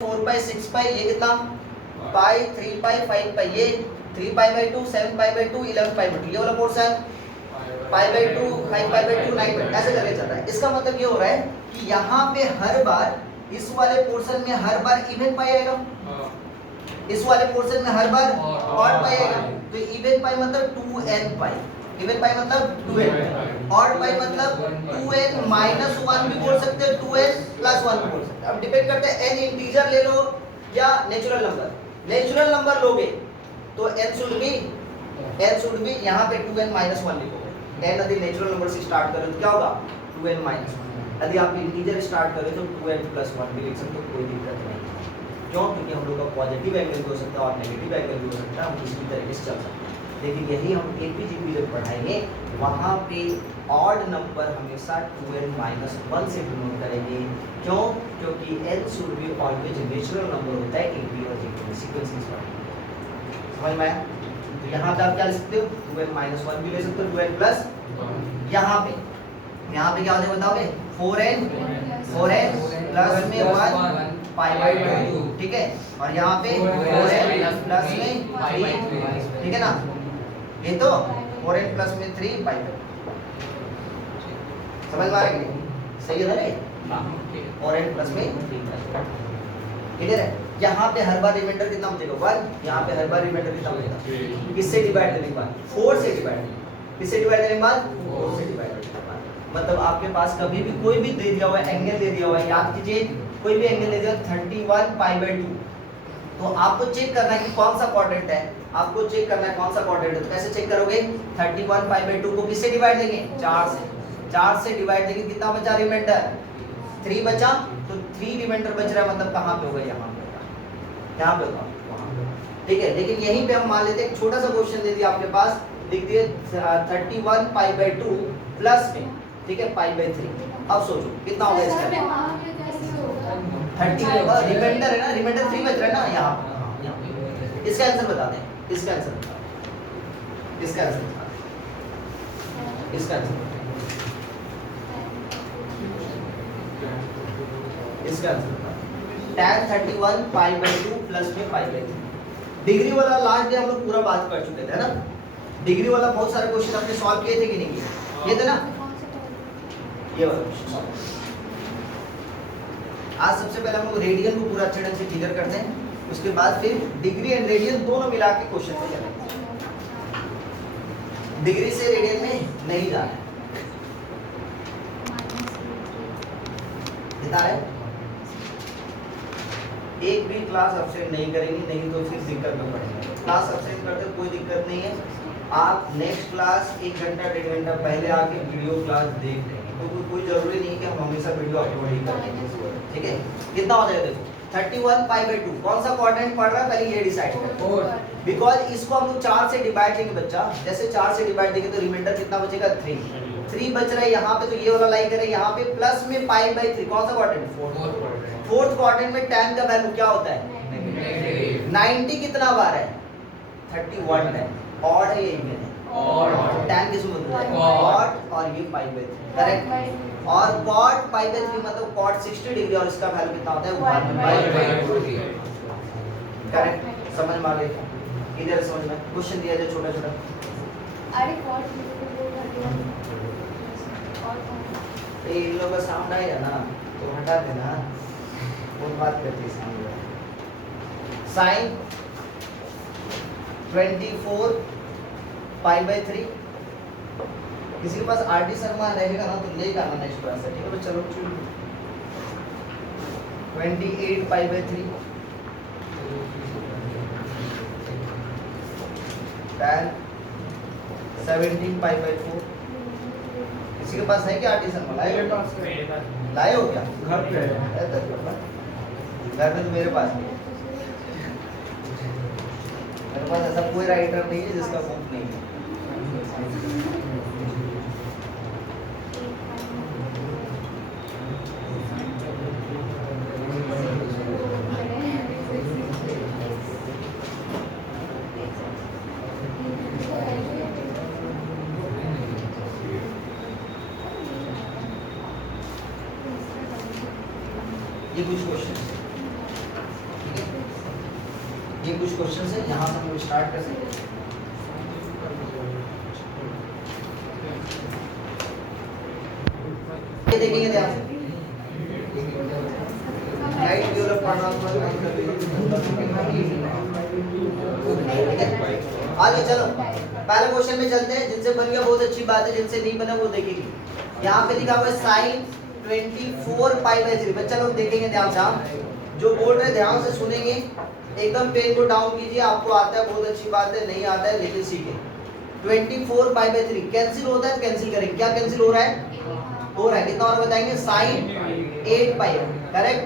4 पाई 6 पाई, ये कितना पाई 3 पाई 5 पाई, ये 3 pi by 2 7 pi by 2 11 pi by 2, ये वाला portion pi by 2 5 pi by 2 9 पाई, ऐसे करके चल रहा है। इसका मतलब ये हो रहा है कि यहाँ पे हर बार इस वाले पोर्शन में हर बार इवन पाई आएगा, इस वाले पोर्शन में हर बार ऑड पाई आएगा। तो इवन पाई मतलब 2n पाई, इवन पाई मतलब 2n, ऑड पाई मतलब 2n माइनस 1 भी बोल सकते हो, 2n प्लस 1 भी बोल सकते हो। अब डिपेंड करता है n इंटीजर ले लो या नेचुरल नंबर। नेचुरल नंबर लोगे तो n शुड बी यहाँ पे 2n माइनस 1 लिखोगे। n यदि नेचुरल नंबर से स्टार्ट करो तो क्या होगा 2n माइनस 1। यदि आप इंटीजर स्टार्ट करें तो 2n प्लस 1 भी लिख सकते हो, कोई दिक्कत नहीं। क्यों? क्योंकि हम लोग का पॉजिटिव एंगल भी हो सकता है और नेगेटिव एंगल भी हो सकता है, हम किसी भी तरीके से चल सकते हैं। लेकिन यही हम एपीजीपी जब पढ़ाएंगे वहाँ पे ऑड नंबर हमेशा 2n माइनस 1 से डिनोट करेंगे। क्यों? क्योंकि n should be always natural number होता है एपी और जीपी में सीक्वेंस समझ में आया? तो यहाँ पे आप क्या ले सकते हो 2n माइनस 1 भी ले सकते हो, 2n प्लस यहाँ पे क्या होता है बताओगे 4n प्लस में 1 पाई बाई 2, ठीक है। और यहाँ पे 4n प्लस में 3, ठीक है ना, ये तो 4n प्लस में 3 पाई बाई, समझ में आ रहा है कि सही है ना रे? 4n प्लस में 3 क्लियर है। यहाँ पे हर बार रिमाइंडर कितना बचेगा 1, यहाँ पे हर बार रिमाइंडर कितना बचेगा, किससे डिवाइड करने के बाद 4 से डिवाइड, किससे डिवाइड करने के बाद 4 से डिवाइड करने के बाद। मतलब आपके पास कभी भी कोई भी दे दिया हुआ है, एंगल दे दिया हुआ है, याद कीजिए कोई भी एंगल दे दिया 31 पाई बाई 2, तो आपको चेक करना है कि कौन सा क्वाड्रेंट है, आपको चेक करना है कौन सा क्वाड्रेंट है। तो कैसे चेक करोगे 31 पाई बाई 2 को किससे डिवाइड देंगे 4 से डिवाइड देंगे, कितना बचा रिमाइंडर 3 बचा, तो 3 रिमाइंडर बच रहा है, मतलब कहाँ पे होगा यहाँ पे होगा वहाँ पे, ठीक है। लेकिन यहीं पे हम मान लेते हैं एक छोटा सा क्वेश्चन दे दिया आपके पास, लिख दिए 31 पाई बाई 2 प्लस में, ठीक है, पाई बाई 3। अब सोचो कितना होगा इसका 30 होगा, रिमाइंडर है ना, रिमाइंडर 3 बच रहा है ना यहाँ पे। इसका आंसर बता दें, इसका आंसर बता दें, इसका आंसर बता दें, इसका आंसर इसका answer tan 31 pi by 2 plus में पाई बाई 3। डिग्री वाला लास्ट डे हम लोग पूरा बात कर चुके थे ना, डिग्री वाला बहुत सारे क्वेश्चन आपने सॉल्व किए थे कि नहीं किए, ये थे ना, ये वाला क्वेश्चन। आज सबसे पहले हम लोग रेडियन को पूरा अच्छे ढंग से क्लियर करते हैं, उसके बाद फिर डिग्री एंड रेडियन दोनों मिला के क्वेश्चन पे चलेंगे। डिग्री से रेडियन में नहीं जाना है, बता रहे एक भी क्लास अब्सेंट नहीं करेंगे, नहीं तो फिर दिक्कत में पड़ेंगे। क्लास अब्सेंट करते कोई दिक्कत नहीं है, आप नेक्स्ट क्लास 1 घंटा 1.5 घंटा पहले आके वीडियो क्लास देख लेंगे, तो कोई जरूरी नहीं कि हम हमेशा वीडियो अपलोड ही करेंगे, ठीक है। कितना हो जाएगा देखो 31 पाई बाई 2, कौन सा क्वाड्रेंट पढ़ रहा है पहले ये डिसाइड करो, बिकॉज इसको हम लोग 4 से डिवाइड देंगे बच्चा, जैसे 4 से डिवाइड देंगे तो रिमाइंडर कितना बचेगा 3 बच रहा है यहाँ पे, तो ये वाला लाइन करें यहाँ पे प्लस में पाई बाई 3, कौन सा क्वाड्रेंट फोर्थ क्वाड्रेंट में tan का वैल्यू क्या होता है 90, कितना बार है 31 है, ऑड है ये इवन है, ऑड tan किसको बोलते हैं ऑड, और ये पाई बाई 3 करेक्ट, और cot पाई बाई 3 मतलब cot 60 डिग्री, और इसका वैल्यू कितना होता है 1 बाई करेक्ट। समझ में आ गई, इधर समझ में क्वेश्चन दिया जाए छोटा छोटा, अरे cot ये इन लोगों का सामने है ना, तो हटा देना, वो बात करते हैं सामने। साइन 24 पाई बाई 3, किसी के पास आरडी शर्मा रहेगा ना तो लेकर आना नेक्स्ट क्लास से, ठीक है। चलो 28 pi by 3, tan 17 pi by 4, किसी के पास है क्या आरडी शर्मा, लाए हो क्या घर पे है, घर में तो मेरे पास नहीं है, मेरे पास ऐसा कोई राइटर नहीं है जिसका बुक नहीं है। ये कुछ क्वेश्चन ये कुछ क्वेश्चन है, यहाँ से हम लोग स्टार्ट कर सकते हैं। ये देखेंगे ध्यान से, लाइट डेवलप पढ़ना आगे चलो पहले क्वेश्चन में चलते हैं। जिनसे बन गया बहुत अच्छी बात है, जिनसे नहीं बना वो देखेंगे। यहाँ पे लिखा हुआ है साइन 24π/3। बच्चा लोग देखेंगे ध्यान से, आप जो बोल रहे ध्यान से सुनेंगे, एकदम पेन को डाउन कीजिए। आपको आता है बहुत अच्छी बात है, नहीं आता है लेकिन सीखें। 24π/3 कैंसिल होता है, कैंसिल करेंगे। क्या कैंसिल हो रहा है? हो रहा है। कितना और बताएंगे? साइन 8π, करेक्ट,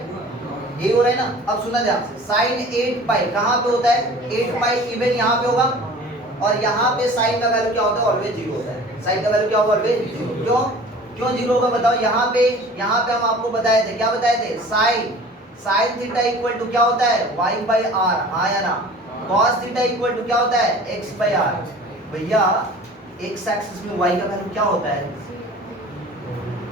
यही हो रहा है ना। अब सुना ध्यान से, साइन 8π कहाँ पे होता है? 8π इवन यहाँ पे होगा, और यहाँ पे साइन का वैल्यू क्या होता है? ऑलवेज जीरो होता है। साइन का वैल्यू क्या होगा? Always zero. क्यों जीरो होगा बताओ? यहाँ पे हम आपको बताए थे, क्या बताए थे? साइन थीटा इक्वल टू क्या होता है? y/r, हाँ या ना। कॉस थीटा इक्वल टू क्या होता है? x/r। भैया एक्स एक्सिस में y का वैल्यू क्या होता है?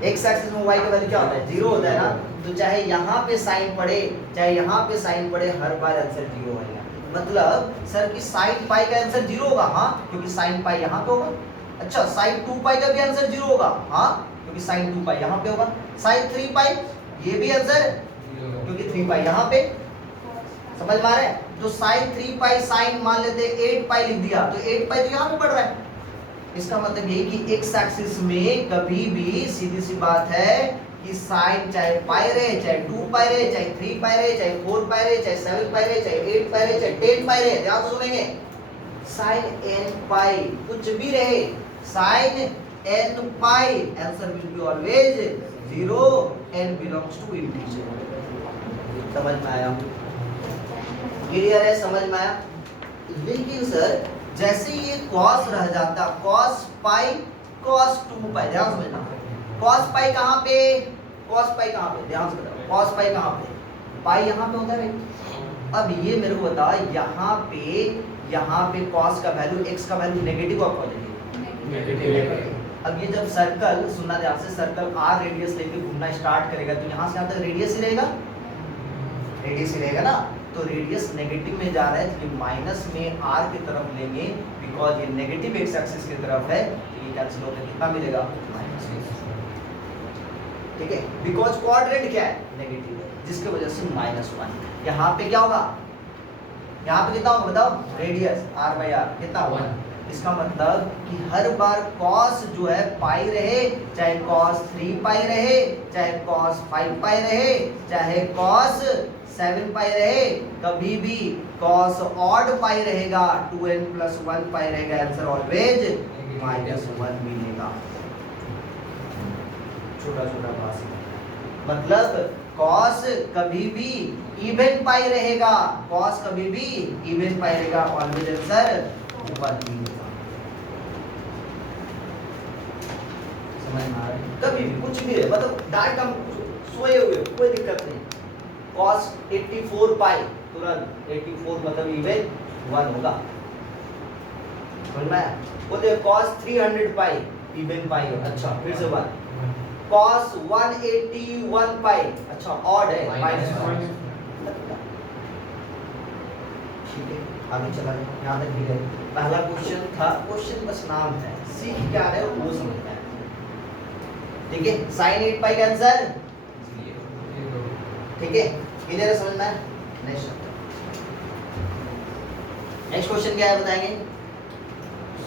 एक्स एक्सिस में y का वैल्यू क्या होता है? जीरो होता है ना। तो चाहे यहाँ पे साइन पड़े, चाहे यहाँ पे साइन पड़े, हर बार आंसर जीरो होगा। मतलब सर की साइन पाई का आंसर जीरो होगा, हाँ, क्योंकि साइन पाई यहाँ पे होगा। अच्छा, साइन 2π का भी आंसर जीरो होगा, हाँ, क्योंकि साइन 2π यहाँ पे होगा। साइन 3π ये भी आंसर, क्योंकि 3π यहाँ पे। समझ में आ रहा है? तो साइन 3π, साइन मान लेते 8π लिख दिया, तो 8π तो यहाँ पे पड़ रहा है। इसका मतलब ये कि एक्स एक्सिस में कभी भी सीधी सी बात है कि साइन चाहे पाई रहे, चाहे 2π रहे, चाहे 3π रहे, चाहे 4π रहे, चाहे 7π रहे, चाहे 8π रहे, चाहे 10π रहे, ध्यान से सुनेंगे, साइन nπ कुछ भी रहे, sine nπ answer will be always zero n belongs to integer. समझ में आया? क्लियर है? समझ में आया? लेकिन सर जैसे ये cos रह जाता, cos π cos 2π, ध्यान समझना, cos π कहाँ पे? cos π कहाँ पे? ध्यान से बताओ, cos π कहाँ पे? पाई यहाँ पे होता है भाई। अब ये मेरे को बता, यहाँ पे cos का वैल्यू, x का वैल्यू नेगेटिव और पॉजिटिव? नेगेटिव। अब ये जब सर्कल, सुनना ध्यान से, सर्कल r रेडियस लेके घूमना स्टार्ट करेगा, तो यहाँ से यहाँ तक रेडियस ही रहेगा, रेडियस ही रहेगा ना। तो रेडियस नेगेटिव में जा रहा है, तो ये माइनस में r की तरफ लेंगे, बिकॉज ये नेगेटिव एक्स एक्सिस की तरफ है, तो ये कैंसिल होकर कितना मिलेगा? माइनस। ठीक है, बिकॉज क्वाड्रेंट क्या है? नेगेटिव है, जिसकी वजह से -1। यहाँ पे क्या होगा? यहाँ पे कितना होगा बताओ? रेडियस r/r कितना होगा? इसका मतलब कि हर बार cos जो है पाई रहे, चाहे cos 3π रहे, चाहे cos 5π रहे, चाहे cos 7π रहे, कभी भी cos ऑड पाई रहेगा, 2n + 1π रहेगा, आंसर ऑलवेज -1 मिलेगा। छोटा छोटा बात, मतलब cos कभी भी इवन पाई रहेगा, cos कभी भी इवन पाई रहेगा, ऑलवेज आंसर 1 मिलेगा। समझ में आ रहा है? कभी भी कुछ भी है, मतलब डायरेक्ट हम सोए हुए, कोई दिक्कत नहीं। cos 84π तुरंत 84 मतलब इवन 1 होगा। समझ में आया? बोलते cos 300π इवन पाई हो, अच्छा फिर से 1। cos 181π अच्छा ऑड है, -1। ठीक है, आगे चला जाए, यहाँ तक ठीक है। पहला क्वेश्चन था, क्वेश्चन बस नाम है, सीख क्या है वो समझना है। ठीक है, sin 8π का आंसर, ठीक है, क्लियर समझ में? नेक्स्ट क्वेश्चन क्या है बताएंगे?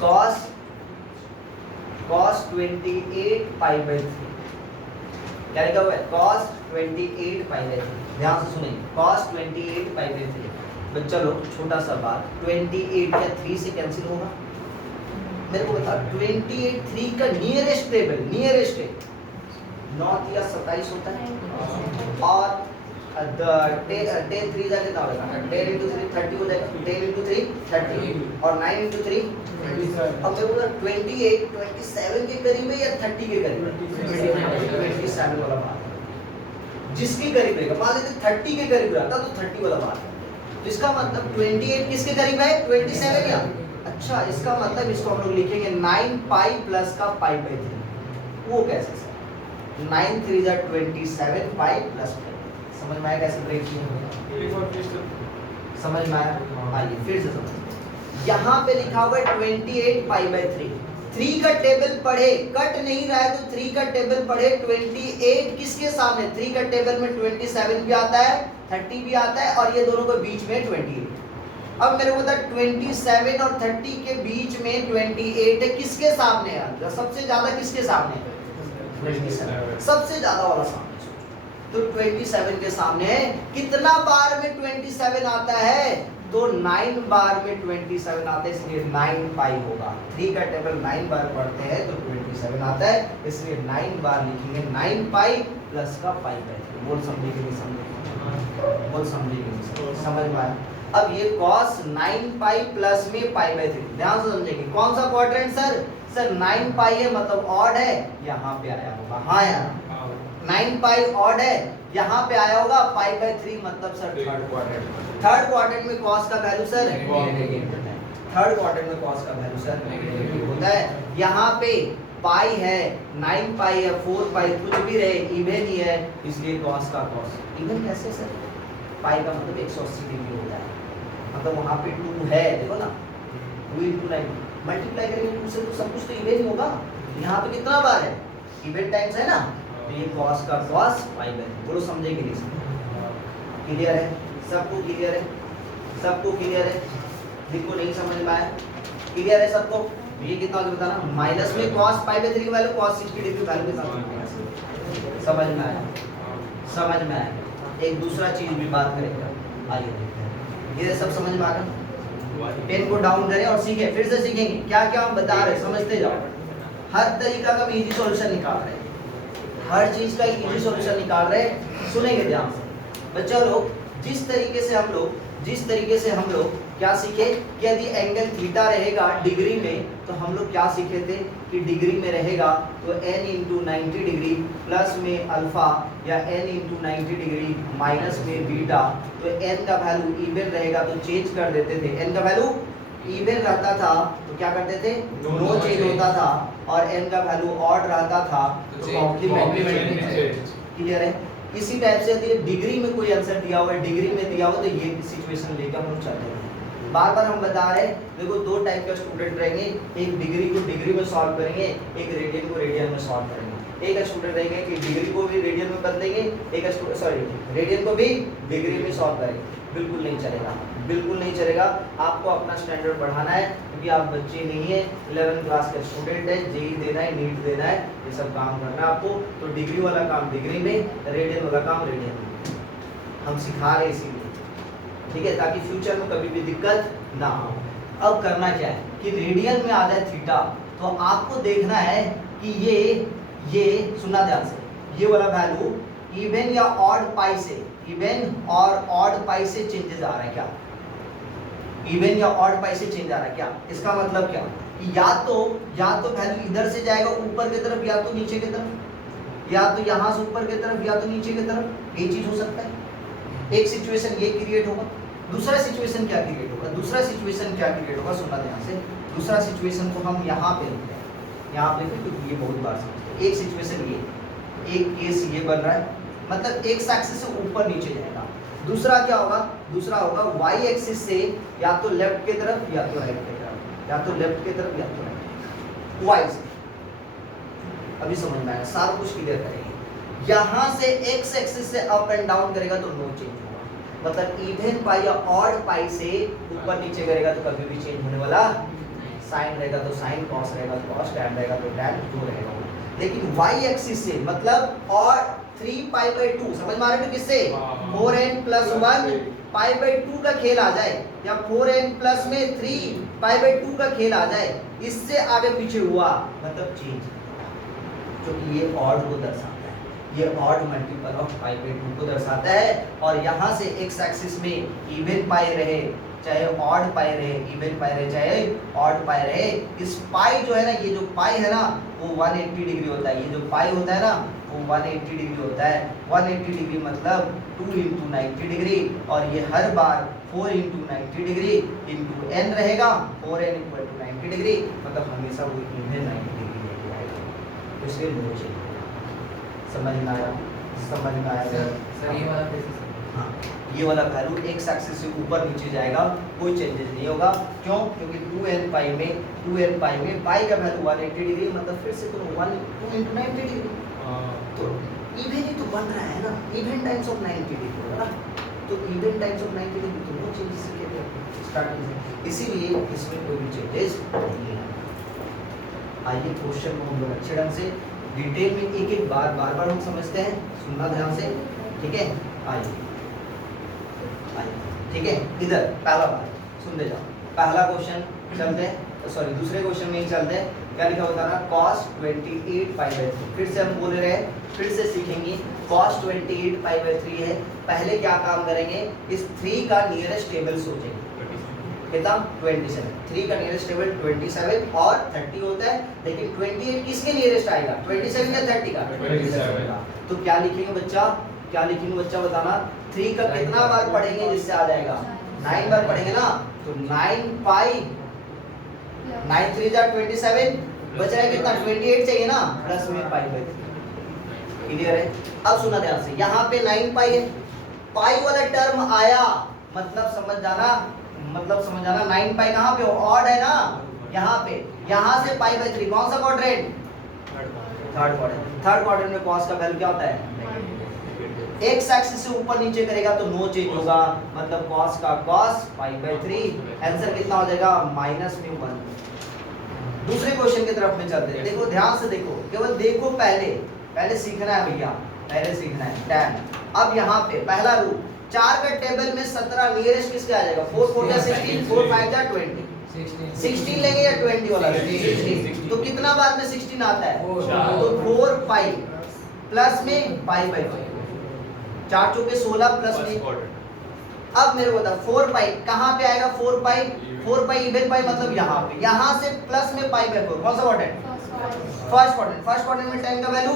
cos 28π/3 क्या लिखा हुआ है? cos 28π/3। ध्यान से सुनिए, cos 28π/3। बच्चा लोग छोटा सा बात, 28 क्या 3 से कैंसिल होगा? मेरे को बता, 28 3 का नियरेस्ट टेबल, नियरेस्ट है 9 या 27 होता है, और 10 3 कितना होगा? 10 × 3 30 हो जाएगा, 10 × 3 30, और 9 × 3 अब मेरे को 28 27 के करीब है या 30 के करीब है? 27 वाला बात है, जिसके करीब रहेगा। मान लेते 30 के करीब रहता तो 30 वाला बात है, तो इसका मतलब 28 किसके करीब है? 27 या? अच्छा, इसका मतलब इसको हम लोग लिखेंगे 9π प्लस का π/3। वो कैसे सर? 9 3 27π प्लस। समझ में आया कैसे ब्रेक किया? समझ में आया? आइए फिर से समझ। यहाँ पे लिखा हुआ है 28 पाई बाई 3। 3 का टेबल पढ़े, कट नहीं रहा है तो 3 का टेबल पढ़े। 28 किसके सामने? 3 का टेबल में 27 भी आता है, 30 भी आता है, और ये दोनों के बीच में 28। अब मेरे को बता 27 और 30 के बीच में 28 है, किसके सामने है? सबसे ज्यादा किसके सामने है? 27, सबसे ज्यादा वाला सामने। तो 27 के सामने है। कितना बार में 27 आता है? तो 9 बार में 27 आता है, इसलिए 9 पाई होगा। 3 का टेबल 9 बार पढ़ते हैं तो 27 आता है, इसलिए 9 बार लिखेंगे। 9 पाई प्लस का पाई बाई 3। बोल समझे कि नहीं समझे? बोल समझे कि नहीं समझ में आया? अब ये cos 9 पाई प्लस में पाई बाई 3, ध्यान से समझेंगे। कौन सा क्वाड्रेंट सर? सर 9 पाई है मतलब ऑड है, यहाँ पे आया होगा। हाँ यार 9 पाई ऑड है, यहाँ पे आया होगा। पाई बाई 3 मतलब sir third quadrant. Third quadrant में cos का वैल्यू सर नेगेटिव है। थर्ड क्वाड्रेंट में cos का वैल्यू सर नेगेटिव होता है। यहाँ पे पाई है, 9 पाई है, 4 पाई, कुछ भी रहे इवन ही है, इसलिए cos का cos। इवन कैसे सर? पाई का मतलब 180 डिग्री होता है, मतलब वहाँ पे 2 है, देखो ना 2 × 9 मल्टीप्लाई करेंगे 2 से तो सब कुछ तो इवन ही होगा। यहाँ पे कितना बार है? इवन टाइम्स है ना, तो ये cos का cos पाई बाई 3। बोलो समझे कि नहीं समझे? क्लियर है? सबको क्लियर है? सबको क्लियर है? जिनको नहीं समझ में आया क्लियर है सबको? ये कितना हो जाता है ना, माइनस में cos पाई बाई 3 की वैल्यू cos 60 डिग्री वैल्यू के साथ। समझ में आया? समझ में आया? एक दूसरा चीज भी बात करेंगे, आइए देखते हैं। ये सब समझ में आ गया? पेन को डाउन करें और सीखें, फिर से सीखेंगे क्या क्या हम बता रहे हैं, समझते जाओ। हर तरीका का इजी सॉल्यूशन निकाल रहे हैं, हर चीज का इजी सॉल्यूशन निकाल रहे हैं। सुनेंगे ध्यान से बच्चा लोग। जिस तरीके से हम लोग क्या सीखे कि यदि एंगल थीटा रहेगा डिग्री में, तो हम लोग क्या सीखे थे कि डिग्री में रहेगा तो n × 90 डिग्री प्लस में अल्फा, या n × 90 डिग्री माइनस में बीटा। तो n का वैल्यू इवन रहेगा तो चेंज कर देते थे। n का वैल्यू इवन रहता था तो क्या करते थे? नो चेंज होता था। और n का वैल्यू ऑड रहता था तो कॉम्प्लीमेंट। क्लियर है? इसी टाइप से यदि डिग्री में कोई आंसर दिया हुआ है, डिग्री में दिया हुआ, तो ये सिचुएशन लेकर हम चलते हैं। बार बार हम बता रहे हैं, देखो 2 टाइप का स्टूडेंट रहेंगे, एक डिग्री को डिग्री में सॉल्व करेंगे, एक रेडियन को रेडियन में सॉल्व करेंगे। एक स्टूडेंट रहेंगे कि डिग्री को भी रेडियन में बदलेंगे, एक स्टूडेंट रेडियन को भी डिग्री में सॉल्व करेंगे। बिल्कुल नहीं चलेगा, बिल्कुल नहीं चलेगा। आपको अपना स्टैंडर्ड बढ़ाना है, क्योंकि आप बच्चे नहीं है, 11th क्लास के स्टूडेंट है, जेई देना है, नीट देना है, ये सब काम करना है आपको। तो डिग्री वाला काम डिग्री में, रेडियन वाला काम रेडियन में हम सिखा रहे हैं, इसीलिए ठीक है, ताकि फ्यूचर में कभी भी दिक्कत ना हो। अब करना क्या है कि रेडियन में आ जाए थीटा, तो आपको देखना है कि ये सुनना ध्यान से, ये वाला वैल्यू इवन या ऑड पाई से, इवन और ऑड पाई से चेंजेस आ रहा है क्या? इवन या ऑड पाई से चेंज आ रहा है क्या? इसका मतलब क्या कि या तो वैल्यू इधर से जाएगा ऊपर की तरफ, या तो नीचे की तरफ, या तो यहाँ से ऊपर की तरफ, या तो नीचे की तरफ। ये चीज हो सकता है। एक सिचुएशन ये क्रिएट होगा। दूसरा सिचुएशन क्या क्रिएट होगा? दूसरा सिचुएशन क्या क्रिएट होगा? सुनना ध्यान से। दूसरा सिचुएशन को हम यहाँ पे लिखते हैं, यहाँ पे क्योंकि ये बहुत बार समझते हैं। एक सिचुएशन ये, एक केस ये बन रहा है, मतलब एक एक्सिस से ऊपर नीचे जाएगा। दूसरा क्या होगा? दूसरा होगा वाई एक्सिस से या तो लेफ्ट की तरफ या तो राइट की तरफ, या तो लेफ्ट की तरफ या तो राइट, वाई से। अभी समझ में आया? सारा कुछ क्लियर करेंगे। यहाँ से एक्स एक्सिस से अप एंड डाउन करेगा तो नो चेंज होगा, मतलब इवन पाई या ऑड पाई से ऊपर नीचे करेगा तो कभी भी चेंज होने वाला। साइन रहेगा तो साइन, कॉस रहेगा तो कॉस, टैन रहेगा तो टैन, जो रहेगा। लेकिन वाई एक्सिस से मतलब और 3 पाई बाई 2, समझ में आ रहे हो किससे? 4n + 1 पाई बाई 2 का खेल आ जाए, या 4n प्लस में 3 पाई बाई 2 का खेल आ जाए, इससे आगे पीछे हुआ मतलब चेंज, क्योंकि ये ऑड को दर्शाता है, ये odd multiple of pi by 2 को दर्शाता है। और यहाँ से एक्स एक्सिस में इवन पाई रहे चाहे ऑड पाई रहे, इवन पाई रहे चाहे ऑड पाई रहे, इस पाई जो है ना, ये जो पाई है ना वो 180 डिग्री होता है। ये जो पाई होता है ना वो 180 डिग्री होता है। 180 डिग्री मतलब 2 × 90 डिग्री, और ये हर बार 4 × 90 डिग्री इंटू n रहेगा। 4n = 90 डिग्री, मतलब हमेशा वो इवन 90 डिग्री लेके आएगा, तो इसलिए नो चेंज। समझ में आया? समझ में आया? सर ये वाला कैसे? हाँ, ये वाला वैल्यू एक्स एक्सिस से ऊपर नीचे जाएगा, कोई चेंजेस नहीं होगा। क्यों? क्योंकि 2n पाई में पाई का वैल्यू 180 डिग्री, मतलब फिर से तुम 1 2 into 90 डिग्री, तो इवन ही तो बन रहा है ना, इवन टाइम्स ऑफ 90 डिग्री है ना, तो इवन टाइम्स ऑफ 90 डिग्री तो नो चेंजेस के स्टार्टिंग से, इसीलिए इसमें कोई भी चेंजेस नहीं है। आइए क्वेश्चन को हम लोग अच्छे ढंग से डिटेल में एक एक बार हम समझते हैं, सुनना ध्यान से, ठीक है? आइए ठीक है, इधर पहला बार सुनते जाओ। पहला क्वेश्चन चलते हैं, सॉरी दूसरे क्वेश्चन में ही चलते हैं। क्या लिखा होता है ना, cos 28 पाई बाई 3। फिर से हम बोल रहे हैं, फिर से सीखेंगे। cos 28 पाई बाई 3 है, पहले क्या काम करेंगे, इस 3 का नियरेस्ट टेबल सोचेंगे। कितना? 27। 3 का नियरेस्ट टेबल 27 और 30 होता है, लेकिन 28 किसके नियरेस्ट आएगा, 27 या 30 का? 27 का। तो क्या लिखेंगे बच्चा, क्या लिखेंगे बच्चा बताना, 3 का कितना बार पढ़ेंगे जिससे आ जाएगा, 9 बार पढ़ेंगे ना, तो 9 पाई 9 3 जा 27, बच रहा है कितना, 28 चाहिए ना, प्लस में पाई बाई 3। क्लियर है? अब सुना ध्यान से, यहाँ पे 9 पाई है, पाई वाला टर्म आया मतलब समझ जाना, 9 पाई कहाँ पे हो, ऑड है ना, यहाँ पे, यहाँ से पाई बाई 3 कौन सा quadrant, third quadrant. Third quadrant में cos का वैल्यू क्या होता है, एक्स एक्सिस से ऊपर नीचे करेगा तो नो चेंज होगा, मतलब cos का cos पाई बाई 3, आंसर कितना हो जाएगा, माइनस में 1। दूसरे क्वेश्चन की तरफ में चलते हैं, देखो ध्यान से देखो, केवल देखो, पहले सीखना है भैया, पहले सीखना है tan। अब यहाँ पे पहला रूल, 4 का टेबल में 17 नियरेस्ट किसके आ जाएगा, 4 4 जा 16, 4 5 जा 20, 16 लेंगे या 20 वाला, 16। तो कितना बार में 16 आता है, तो 4 पाई प्लस में पाई बाई 5, 4 चौके 16 प्लस में। अब मेरे को बता 4 पाई कहाँ पे आएगा, 4 पाई इवन पाई मतलब यहाँ पे, यहाँ से प्लस में पाई बाई 4, कौन सा क्वाड्रेंट, फर्स्ट क्वाड्रेंट में tan का वैल्यू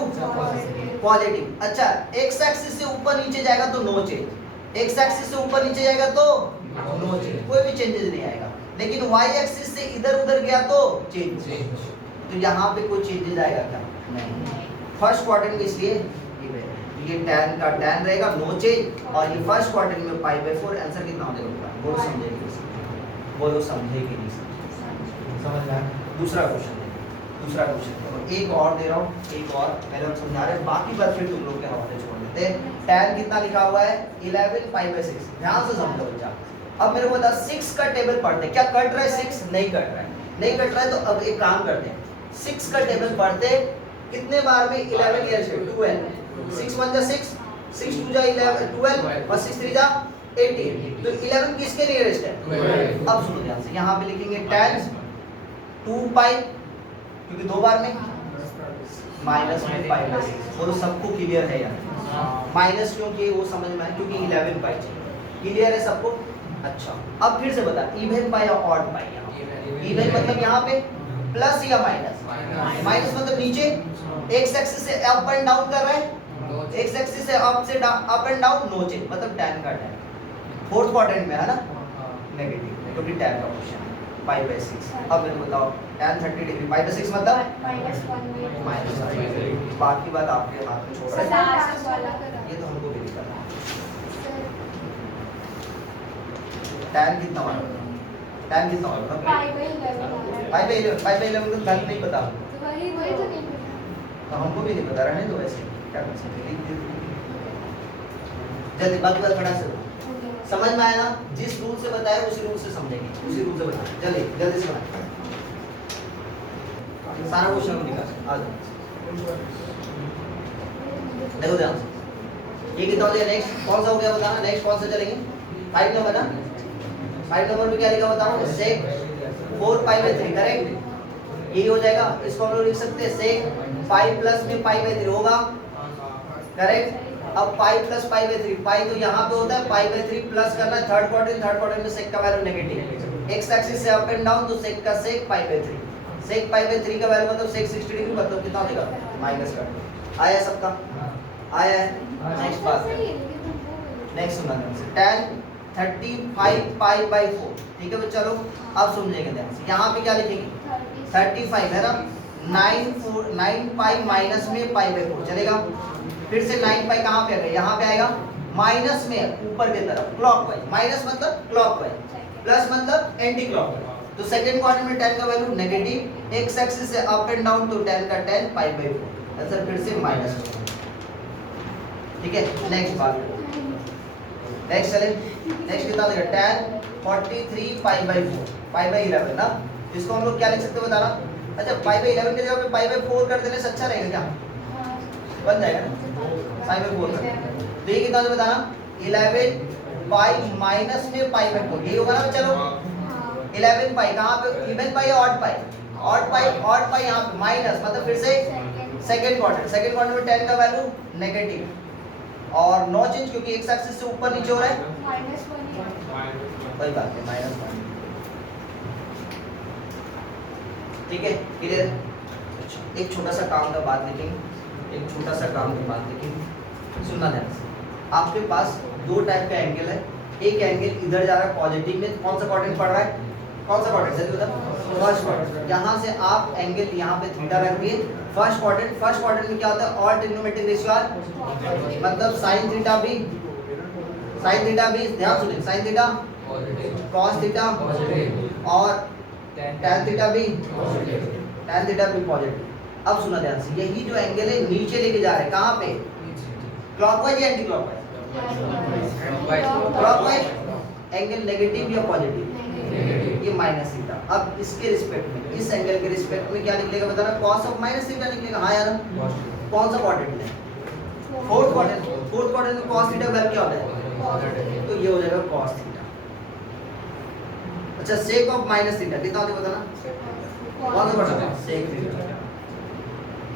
पॉजिटिव। अच्छा, एक्स एक्सिस से ऊपर नीचे जाएगा तो नो चेंज, एक्स एक्सिस से ऊपर नीचे जाएगा तो नो चेंज, कोई भी चेंजेस नहीं आएगा, लेकिन वाई एक्सिस से इधर उधर गया तो चेंज। तो यहाँ पे कोई चेंजेस आएगा क्या, नहीं। फर्स्ट क्वाड्रेंट में इसलिए ये tan का tan रहेगा, नो चेंज, और ये फर्स्ट क्वाड्रेंट में पाई बाई 4, आंसर कितना हो जाएगा, बोलो समझेगी, बोलो समझेगी नहीं समझ में आया? दूसरा क्वेश्चन, एक और दे रहा हूँ, एक और पहले हम समझा रहे हैं, बाकी बात फिर तुम लोग के हवाले छोड़ देते हैं। tan कितना लिखा हुआ है, 11 पाई बाई 6, ध्यान से समझो बच्चा। अब मेरे को बता 6 का टेबल पढ़ते, क्या कट रहा है 6, नहीं कट रहा है, तो अब एक काम करते हैं, 6 का टेबल पढ़ते, कितने बार में 11 नियरेस्ट है, 12, 6 1 जा 6, 6 2 जा 11 12 और 6 3 जा 18, तो 11 किसके नियरेस्ट है, 12। अब सुनो ध्यान से, यहाँ पे लिखेंगे tan 2 पाई, क्योंकि 2 बार में, माइनस में पाई बाई 6, बोलो सबको क्लियर है यार, माइनस क्योंकि वो समझ में आए, क्योंकि 11 पाई चाहिए, क्लियर है सबको? अच्छा, अब फिर से बता, इवन पाई या ऑड पाई, इवन मतलब यहाँ पे प्लस या माइनस, माइनस मतलब नीचे, एक्स एक्सिस से अप एंड डाउन कर रहा है, एक्स एक्सिस से up and down, no change, मतलब tan का tan, फोर्थ क्वाड्रेंट में है ना, नेगेटिव, क्योंकि tan का क्वेश्चन है, पाई बाई 6। अब मेरे को बताओ tan 30 डिग्री पाई बाई 6 मतलब माइनस, बाकी बात आपके हाथ में छोड़ रहा है, ये तो हमको भी नहीं करना। tan कितना होगा, tan कितना होगा, पाई बाई 11 का वैल्यू नहीं पता, तो हमको भी नहीं पता, रहने दो ऐसे, क्या कर सकते हैं, जल्दी बाकी बात खड़ा से समझ में आया ना, जिस रूल से बताया उसी रूल से समझेंगे, उसी रूल से बताया, जल्दी से बनाए, सारा क्वेश्चन निकाल, आ जाओ, देखो ध्यान से, ये कितना हो गया, नेक्स्ट कौन सा हो गया बताना, नेक्स्ट कौन सा चलेंगे, 5 नंबर ना, 5 नंबर में क्या लिखा बताओ, sec 4 पाई बाई 3, करेक्ट, यही हो जाएगा, इसको हम लोग लिख सकते हैं sec 5 प्लस में पाई बाई 3 होगा, करेक्ट। अब पाई प्लस पाई बाई 3, पाई तो यहाँ पे होता है, पाई बाई 3 प्लस करना है थर्ड क्वाड्रेंट में sec का वैल्यू नेगेटिव, एक्स एक्सिस से अप एंड डाउन, तो sec का sec pi by 3, sec pi by 3 का वैल्यू मतलब sec 60 डिग्री, मतलब कितना हो जाएगा, माइनस का। आया सबका, आया है? नेक्स्ट बात, नेक्स्ट सुनना ध्यान से, tan 35 पाई बाई 4, ठीक है चलो, अब समझेंगे ध्यान से, यहाँ पे क्या लिखेंगे, 35 है ना, 9 पाई माइनस में पाई बाई 4 चलेगा, फिर से 9 पाई कहाँ पे आएगा, यहाँ पे आएगा, माइनस में ऊपर की तरफ क्लॉकवाइज, माइनस मतलब क्लॉकवाइज, प्लस मतलब एंटी क्लॉकवाइज। तो सेकंड क्वाड्रेंट में tan का वैल्यू नेगेटिव, एक्स एक्सिस से अप एंड डाउन, तो tan का tan π/4, आंसर फिर से माइनस। ठीक है, नेक्स्ट बात, नेक्स्ट चले, नेक्स्ट कितना देगा tan 43 π/4, π/11 ना, इसको हम लोग क्या लिख सकते हैं बताना। अच्छा π/11 की जगह पे π/4 कर देने से अच्छा रहेगा क्या, बन जाएगा ना, π/4 कर देंगे। तो ये कितना बताना 11 पाई माइनस में π/4, ये होगा ना। चलो 11 पाई कहाँ पे, इवन पाई या odd pi, odd pi, odd pi यहाँ पे माइनस मतलब फिर से सेकंड क्वाड्रेंट, सेकंड क्वाड्रेंट में tan का वैल्यू नेगेटिव और नो चेंज क्योंकि एक्स एक्सिस से ऊपर नीचे हो रहा है, कोई बात नहीं -1। ठीक है, क्लियर। एक छोटा सा काम का बात लिखेंगे, एक छोटा सा काम की बात लिखेंगे, सुनना ध्यान से। आपके पास दो टाइप का एंगल है, एक एंगल इधर जा रहा है पॉजिटिव में, कौन सा क्वाड्रेंट पड़ रहा है, कौन सा क्वाड्रेंट जल्दी बताओ, फर्स्ट क्वाड्रेंट। यहाँ से आप एंगल यहाँ पे थीटा रख दिए, फर्स्ट क्वाड्रेंट, फर्स्ट क्वाड्रेंट में क्या होता है, ऑल ट्रिग्नोमेट्रिक रेशियो आर, मतलब sin थीटा भी, sin थीटा भी, ध्यान सुनिए, sin थीटा cos थीटा और tan थीटा भी, tan थीटा भी पॉजिटिव। अब सुना ध्यान से, यही जो एंगल है नीचे लेके जा रहे हैं, कहाँ पे, क्लॉकवाइज या anti clockwise, clockwise, angle negative या पॉजिटिव, ये माइनस थीटा। अब इसके रिस्पेक्ट में, इस एंगल के रिस्पेक्ट में क्या निकलेगा बताना, cos ऑफ माइनस थीटा निकलेगा। हाँ यार, कौन सा क्वाड्रेंट है, फोर्थ क्वाड्रेंट, फोर्थ क्वाड्रेंट में cos थीटा वैल्यू क्या होता है, तो ये हो जाएगा cos थीटा। अच्छा sec ऑफ माइनस थीटा कितना होता है बताना, कौन सा क्वाड्रेंट है, sec थीटा।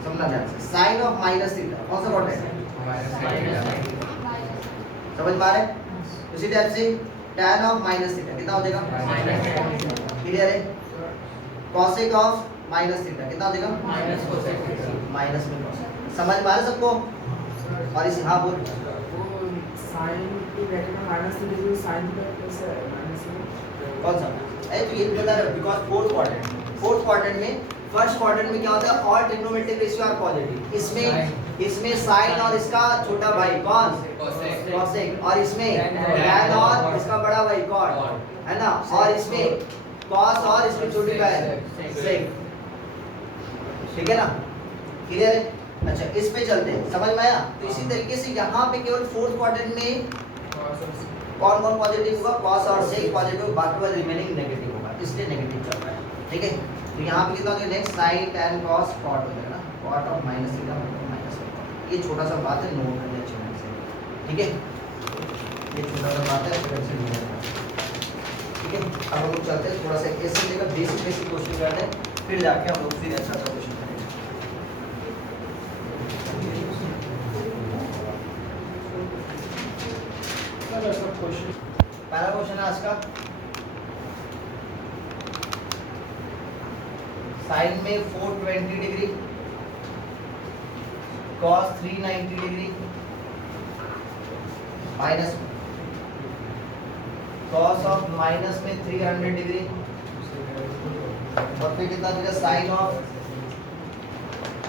समझना ध्यान से, sin ऑफ माइनस थीटा कौन सा क्वाड्रेंट है, समझ पा रहे हैं। उसी टाइप से tan ऑफ माइनस थीटा कितना हो जाएगा, क्लियर है। cosec ऑफ माइनस थीटा कितना हो जाएगा, माइनस में cos। समझ में आ रहा सबको। और इसे हाँ बोल, साइन की ब्रैकेट में माइनस थीटा जो साइन थीटा कैसे है माइनस में, कौन सा, अरे तो ये बता रहा हूं because fourth quadrant, fourth quadrant में, फर्स्ट क्वाड्रेंट में क्या होता है, all trigonometric ratio are positive. इसमें साइन और इसका छोटा भाई कौन, cosec, और इसमें tan और इसका बड़ा भाई cot, है ना, और इसमें cos और इसकी छोटी बहन sec। ठीक है ना, क्लियर है। अच्छा इस पे चलते हैं, समझ में आया। तो इसी तरीके से यहाँ पे केवल फोर्थ क्वाड्रेंट में कौन कौन पॉजिटिव होगा, cos और sec पॉजिटिव, बाकी वाला रिमेनिंग नेगेटिव होगा, इसलिए नेगेटिव चल रहा है। ठीक है, तो यहाँ पे कितना होगा, next sin tan cos cot हो जाएगा ना, cot ऑफ माइनस थीटा मतलब माइनस cot। ये छोटा सा बात है, नोट कर लें अच्छे से। ठीक है, ये छोटा सा बात है, फिर से नोट करना। ठीक है, अब हम लोग चलते हैं थोड़ा सा ऐसे लेकर बेसिक क्वेश्चन करते हैं, फिर जाके हम लोग फिर अच्छा सा क्वेश्चन करेंगे। पहला क्वेश्चन है आज का, साइन में 420 degree, cos 390 degree, minus cos of minus में 300 डिग्री, और फिर कितना देगा साइन ऑफ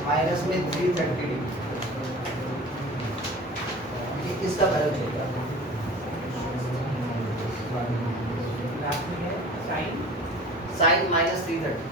माइनस में 330 डिग्री। इसका वैल्यू चाहिए साइन माइनस 330।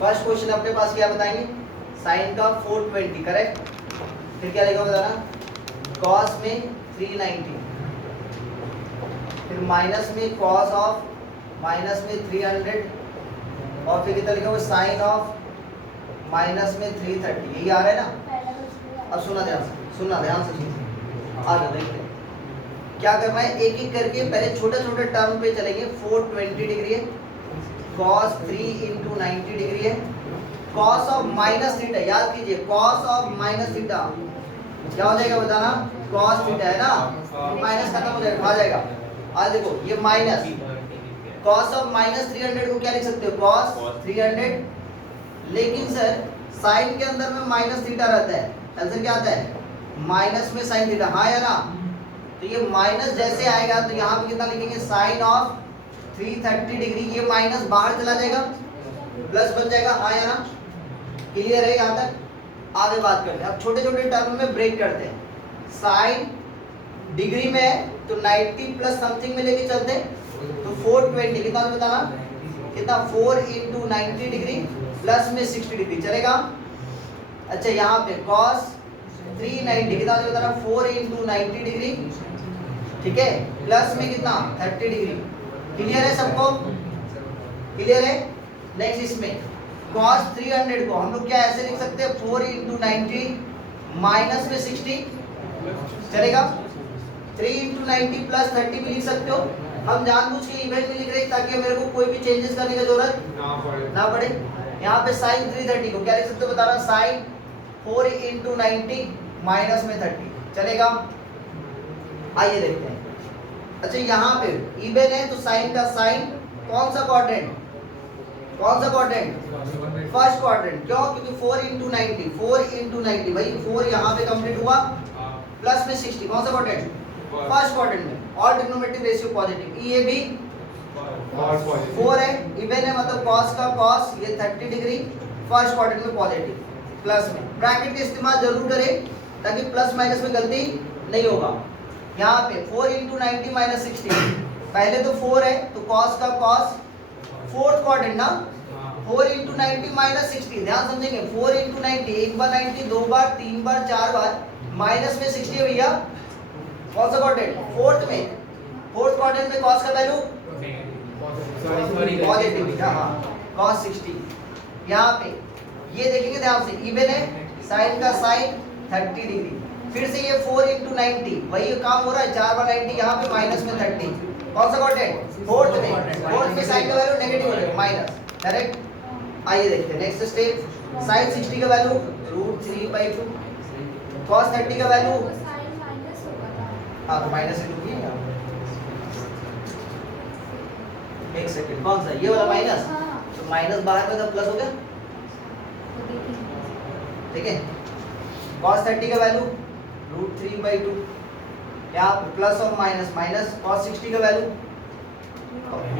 फर्स्ट क्वेश्चन अपने पास क्या बताएंगे, साइन का 420 करेक्ट, फिर क्या लिखा बताना, कॉस में 390, फिर माइनस में कॉस ऑफ माइनस में 300, और फिर कितना लिखा हुआ साइन ऑफ माइनस में 330, यही आ रहा है ना। पहला क्वेश्चन अब सुनना ध्यान से, सुनना ध्यान से सुनिए, आगे देखते हैं क्या करना है, एक एक करके पहले छोटे छोटे टर्म पे चलेंगे। 420 डिग्री है, cos 3 into 90 डिग्री है, cos ऑफ माइनस थीटा, याद कीजिए cos ऑफ माइनस थीटा क्या हो जाएगा बताना, cos थीटा है ना, माइनस खत्म हो जाएगा, आ जाएगा। आज देखो ये माइनस cos ऑफ माइनस 300 को क्या लिख सकते हो, cos 300, लेकिन सर साइन के अंदर में माइनस थीटा रहता है, आंसर क्या आता है, माइनस में साइन थीटा, हाँ या ना। तो ये माइनस जैसे आएगा तो यहाँ पे कितना लिखेंगे, साइन ऑफ 330 डिग्री, ये माइनस बाहर चला जाएगा, प्लस बन जाएगा, हाँ या ना, क्लियर है यहाँ तक। आगे बात करते हैं, अब छोटे छोटे टर्म में ब्रेक करते हैं। साइन डिग्री में है तो 90 प्लस समथिंग में लेके चलते हैं, तो 420 कितना बताना, कितना 4 into 90 डिग्री प्लस में 60 डिग्री चलेगा। अच्छा यहाँ पे cos 390 कितना बताना, 4 into 90 डिग्री, ठीक है, प्लस में कितना 30 डिग्री, क्लियर है सबको, क्लियर है। नेक्स्ट इसमें cos 300 को हम लोग क्या ऐसे लिख सकते हैं, 4 into 90 माइनस में 60 चलेगा, 3 into 90 प्लस 30 भी लिख सकते हो। हम जानबूझ के इवेंट में लिख रहे हैं ताकि मेरे को कोई भी चेंजेस करने की जरूरत ना पड़े। यहाँ पे साइन 330 को क्या लिख सकते हो बताना, साइन 4 into 90 माइनस में 30 चलेगा। आइए देखते हैं, अच्छा यहाँ पे इवन है तो साइन का साइन कौन सा क्वाड्रेंट, कौन सा क्वाड्रेंट, फर्स्ट क्वाड्रेंट, क्यों, क्योंकि 4 into 90, 4 into 90 भाई 4 यहाँ पे कंप्लीट हुआ, प्लस में 60, कौन सा क्वाड्रेंट, फर्स्ट क्वाड्रेंट में, और ट्रिग्नोमेट्रिक रेशियो पॉजिटिव, ये भी 4 है, इवन है मतलब cos का cos, ये 30 डिग्री फर्स्ट क्वाड्रेंट में पॉजिटिव, प्लस में ब्रैकेट का इस्तेमाल जरूर करें ताकि प्लस माइनस में गलती नहीं होगा। यहाँ पे 4 into 90 माइनस 60, पहले तो 4 है तो cos का cos, फोर्थ क्वाड्रेंट ना, 4 into 90 माइनस 60, ध्यान समझेंगे, 4 into 90 एक बार 90, दो बार, तीन बार, चार बार, माइनस में 60 है भैया, कौन सा क्वाड्रेंट, फोर्थ में, फोर्थ क्वाड्रेंट में cos का वैल्यू पॉजिटिव, हाँ cos 60। यहाँ पे ये देखेंगे ध्यान से, इवन है, साइन का साइन 30 डिग्री, फिर से ये 4 into 90 वही काम हो रहा है, चार बार 90, यहाँ पे माइनस में 30, कौन सा क्वाड्रेंट, फोर्थ में, फोर्थ में साइन का वैल्यू नेगेटिव हो जाएगा, माइनस, करेक्ट। आइए देखते हैं नेक्स्ट स्टेप, साइन 60 का वैल्यू √3/2, cos 30 का वैल्यू, साइन माइनस होगा ना, हाँ तो माइनस से टू, एक सेकंड, कौन सा, ये वाला माइनस, हाँ, तो माइनस बाहर में तो प्लस हो गया, तो देखेंगे। ठीक है। cos 30 का वैल्यू √3/2, यहाँ प्लस और माइनस, माइनस cos 60 का वैल्यू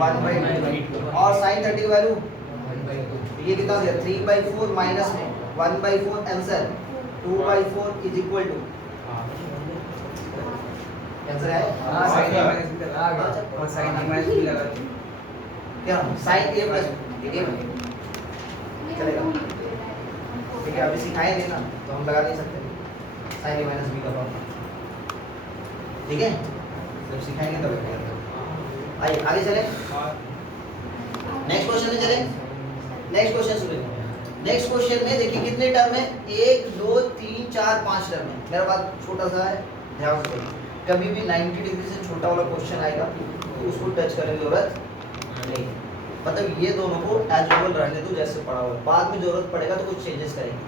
1/2, और sin 30 का वैल्यू ये कितना दिया, 3/4 माइनस में 1/4, answer 2/4 is equal to, answer है क्या, sin a प्लस, ठीक है चलेगा, ठीक है, अभी सिखाए नहीं ना तो हम लगा नहीं सकते sin a माइनस b का फॉर्मूला, ठीक है, जब सिखाएंगे तब लगाएंगे। आइए आगे चले, नेक्स्ट क्वेश्चन में चले, नेक्स्ट क्वेश्चन सुनिए। नेक्स्ट क्वेश्चन में देखिए कितने टर्म है, 1 2 3 4 5 टर्म है। मेरा बात छोटा सा है, ध्यान से, कभी भी 90 डिग्री से छोटा वाला क्वेश्चन आएगा तो उसको टच करने की जरूरत नहीं, मतलब ये दोनों को एज यूजुअल रहने दो जैसे पड़ा हुआ है, बाद में जरूरत पड़ेगा तो कुछ चेंजेस करेंगे,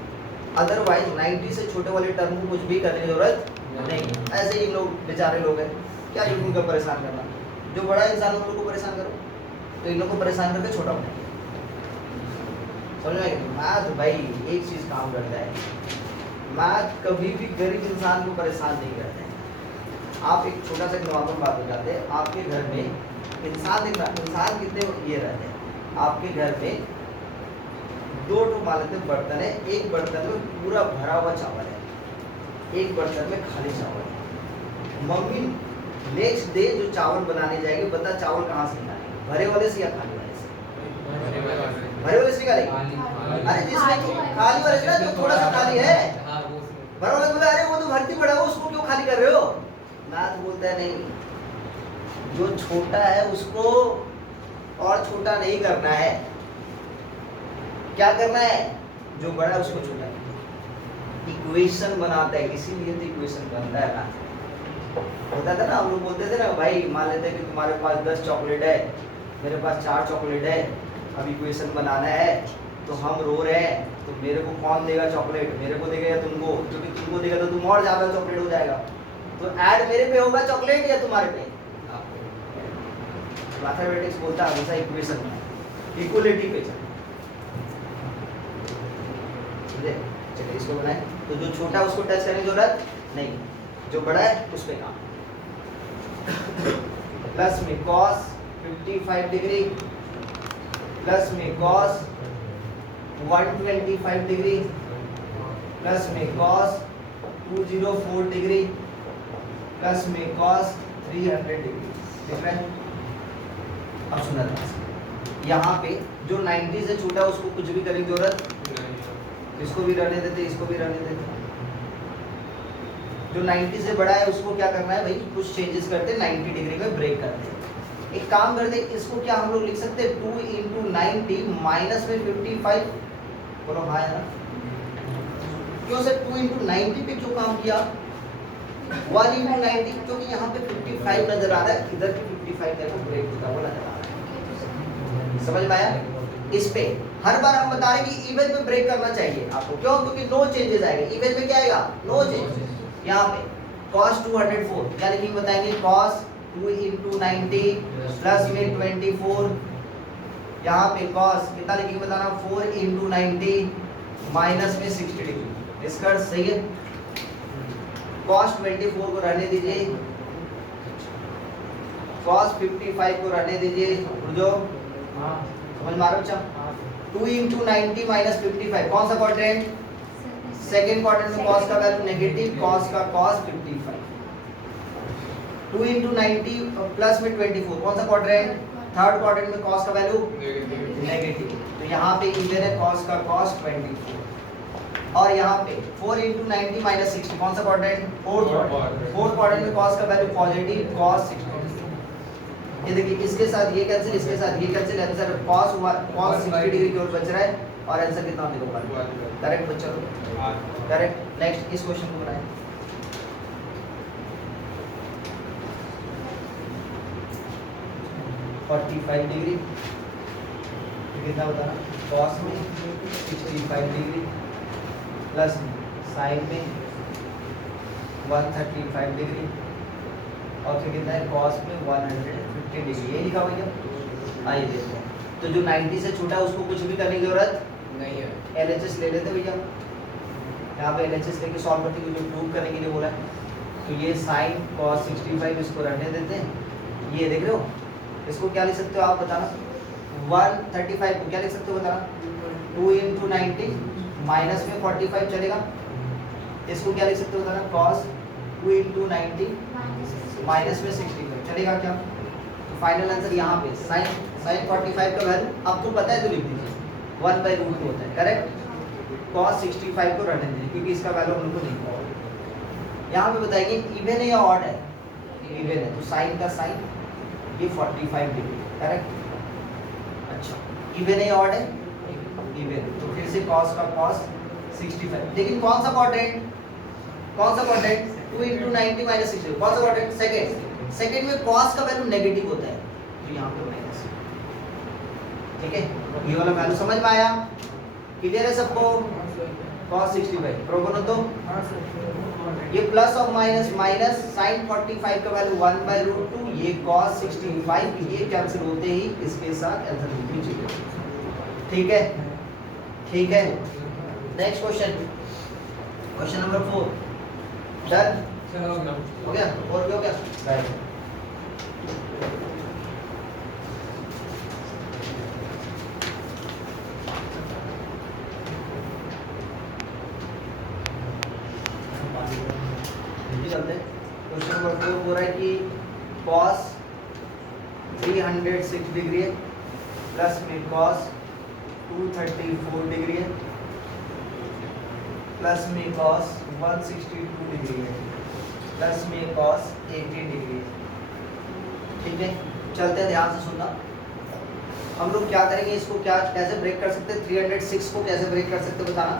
अदरवाइज 90 से छोटे वाले टर्म को कुछ भी करने की जरूरत नहीं। ऐसे ही लोग बेचारे लोग हैं, क्या लोग उनका परेशान करना, जो बड़ा इंसान उन लोग को परेशान करो, तो इन लोग को परेशान करके छोटा बनाए, समझ में आएगा। मैथ भाई एक चीज़ काम करता है, मैथ कभी भी गरीब इंसान को परेशान नहीं करता है। आप एक छोटा सा नॉर्मल बात हो जाते हैं, आपके घर में इंसान कितने ये रहते हैं, आपके घर में 2 मान लेते बर्तन है, एक बर्तन में पूरा भरा हुआ चावल है, एक बर्तन में खाली चावल है। मम्मी नेक्स्ट डे जो चावल बनाने जाएगी, बता चावल कहाँ से निकालेगी, भरे वाले से या खाली वाले से, भरे वाले से निकालेंगे? अरे जिसमें खाली वाला ना, जो थोड़ा सा खाली है, बराबर बोला, अरे वो तो भर्ती पड़ा हो, उसको क्यों खाली कर रहे हो? मैथ बोलता है नहीं, जो छोटा है उसको और छोटा नहीं करना है, क्या करना है? जो बड़ा है उसको छोटा है। इक्वेशन बनाता है, इसीलिए तो इक्वेशन बनता है ना। होता था ना, हम लोग बोलते थे ना, भाई मान लेते हैं कि तुम्हारे पास 10 चॉकलेट है, मेरे पास 4 चॉकलेट है, अब इक्वेशन बनाना है, तो हम रो रहे हैं, तो मेरे को कौन देगा चॉकलेट? मेरे को देगा या तुमको? क्योंकि तुमको देगा तो तुम और ज्यादा चॉकलेट हो जाएगा, तो ऐड मेरे पे होगा चॉकलेट या तुम्हारे पे? मैथमेटिक्स बोलता है हमेशा इक्वेशन में इक्वलिटी पे चले। चलिए इसको बनाए, तो जो छोटा है उसको टच करने की जरूरत नहीं, जो बड़ा है उस पे काम। प्लस में cos 55 डिग्री प्लस में cos 125 डिग्री प्लस में cos 204 डिग्री प्लस में cos 300 डिग्री। ठीक है, अब सुना था यहाँ पे जो 90 से छोटा उसको कुछ भी करने की जरूरत, इसको भी रहने देते, इसको भी रहने देते। जो 90 से बड़ा है उसको क्या करना है भाई? कुछ चेंजेस करते, 90 डिग्री में ब्रेक करते हैं। एक काम करते, इसको क्या हम लोग लिख सकते हैं? 2 × 90 माइनस में 55। बोलो हाँ यार, क्यों सर 2 × 90 पे क्यों काम किया? 1 × 90, क्योंकि यहाँ पे 55 नजर आ रहा है, इधर की 55 देखो ब्रेक होता हुआ नजर आ रहा है। समझ में आया? इस पे हर बार हम बता रहे हैं कि इवन में ब्रेक करना चाहिए आपको, क्यों? क्योंकि नो चेंजेस आएगा, इवन में क्या आएगा? No changes. यहाँ पे cos 204 क्या लिखेंगे बताएंगे? cos 2 × 90 प्लस में 24, यहाँ पे cos कितना लिखेंगे बताना? 4 × 90 माइनस में 60 डिग्री। इसका अर्थ सही है। cos 24 को रहने दीजिए, cos 55 को रहने दीजिए, जो समझ मारो अच्छा। 2 × 90 माइनस 55 कौन सा क्वाड्रेंट? सेकेंड क्वाड्रेंट में cos का वैल्यू नेगेटिव, cos का cos 55। 2 × 90 प्लस में 24 कौन सा क्वाड्रेंट? थर्ड क्वाड्रेंट में cos का वैल्यू नेगेटिव, तो यहाँ पे इधर है cos का cos 24। और यहाँ पे 4 × 90 माइनस 60 कौन सा क्वाड्रेंट? फोर्थ क्वाड्रेंट में cos का वैल्यू पॉजिटिव, cos 60। ये देखिए, इसके साथ ये कैंसिल, इसके साथ ये कैंसिल, आंसर cos 60 डिग्री की ओर बच रहा है, और आंसर कितना होने वाला है? करेक्ट बच्चों, करेक्ट। नेक्स्ट इस क्वेश्चन को बनाएं। (45 डिग्री कितना होता है? cos में 65 डिग्री प्लस sin में 135 डिग्री और फिर कितना है? cos में 150 डिग्री। ये लिखा भैया, आइए देखो। तो जो 90 से छोटा है उसको कुछ भी करने की जरूरत नहीं है। LHS ले लेते भैया, यहाँ पे LHS लेके सॉल्व करते हैं, जो प्रूव करने के लिए बोला है। तो ये sin cos 65 इसको रहने देते हैं। ये देख रहे हो, इसको क्या लिख सकते हो आप बताना? 135 को क्या लिख सकते हो बताना? 2 × 90 माइनस में 45 चलेगा, इसको क्या लिख सकते हो बताना? cos 2 × 90 माइनस में 65 चलेगा क्या? तो फाइनल आंसर यहाँ पे sin 45 का वैल्यू आपको पता है तो लिख दीजिए, 1/√2 होता है। करेक्ट। cos 65 को रहने दीजिए क्योंकि इसका वैल्यू हम लोग को नहीं पता। यहाँ पे बताएंगे इवन है या ऑड है? इवन है, तो sin का sin ये 45 डिग्री। करेक्ट। अच्छा, इवन है या ऑड है? इवन, तो फिर से cos का cos 65। लेकिन कौन सा क्वाड्रेंट? कौन सा क्वाड्रेंट? 2 × 90 माइनस 60 कौन सा क्वाड्रेंट? सेकंड में cos का वैल्यू नेगेटिव होता है, तो यहाँ पे माइनस। ठीक है, ये वाला वैल्यू समझ में आया? क्लियर है सबको? cos 65 प्रूव करो तो ये प्लस और माइनस, माइनस sin 45 का वैल्यू 1/√2, ये cos 65, ये कैंसिल होते ही इसके साथ आंसर लिख लीजिए। ठीक है, ठीक है। Next question, question number 4 done हो गया? और क्या हो गया? राइट। चलते क्वेश्चन नंबर 4 बोल रहा है कि cos 306 डिग्री प्लस में cos 234 डिग्री है, प्लस में कॉस 162 डिग्री है, प्लस में कॉस 18 डिग्री है। ठीक है, चलते हैं, ध्यान से सुनना। हम लोग क्या करेंगे, इसको क्या कैसे ब्रेक कर सकते हैं, 306 को कैसे ब्रेक कर सकते हैं बताना।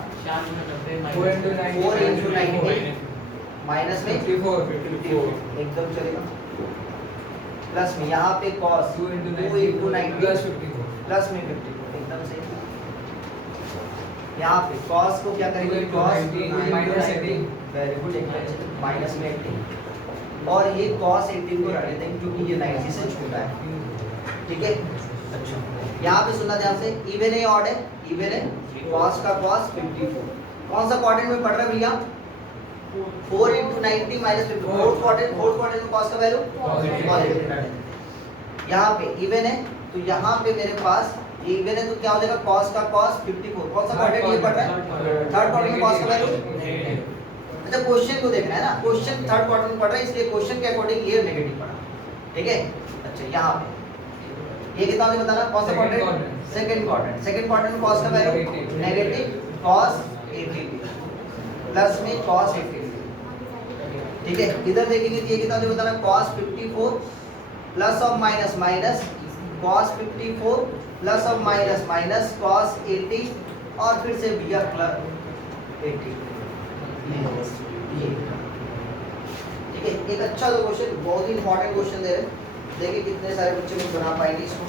4 इंटू 90 माइनस में 54 एकदम चलेगा, प्लस में यहाँ पे कॉस 2 इंटू 90 प्लस में 54 एकदम सही। यहाँ पे कॉस को क्या करेंगे, cos minus 18, very good, minus में 18, और ये कॉस 18 को रख देते हैं क्योंकि ये 90 से छोटा है। ठीक है, अच्छा यहाँ पे सुनना ध्यान से, इवन है ऑड है, इवन है, कॉस का कॉस 54, कौन सा क्वाड्रेंट में पढ़ रहा है भैया, 4 इंटू 90 माइनस 54, फोर्थ क्वाड्रेंट में कॉस का वैल्यू पॉजिटिव। यहाँ पे इवन है तो यहाँ पे मेरे पास ये इवन है तो क्या हो जाएगा, कॉस का कॉस 54, कौन सा क्वाड्रेंट ये पढ़ रहा है, थर्ड क्वाड्रेंट में कॉस का वैल्यू। अच्छा क्वेश्चन को देखना है ना, क्वेश्चन थर्ड क्वाड्रेंट में पढ़ रहा है इसलिए क्वेश्चन के अकॉर्डिंग ये नेगेटिव पढ़ा। ठीक है, अच्छा यहाँ पे ये कितना मुझे बताना, कौन सा क्वाड्रेंट, सेकंड क्वाड्रेंट में कॉस का वैल्यू नेगेटिव कॉस 18 प्लस में कॉस 18। ठीक है, इधर देखेंगे तो ये कितना मुझे बताना, कॉस 54 प्लस और माइनस माइनस कॉस 54 प्लस और माइनस माइनस कॉस 80 और फिर से भैया प्लस 80। ठीक है, एक अच्छा सा क्वेश्चन, बहुत ही इंपॉर्टेंट क्वेश्चन दे रहे हैं, देखिए कितने सारे बच्चे लोग बना पाएंगे इसको।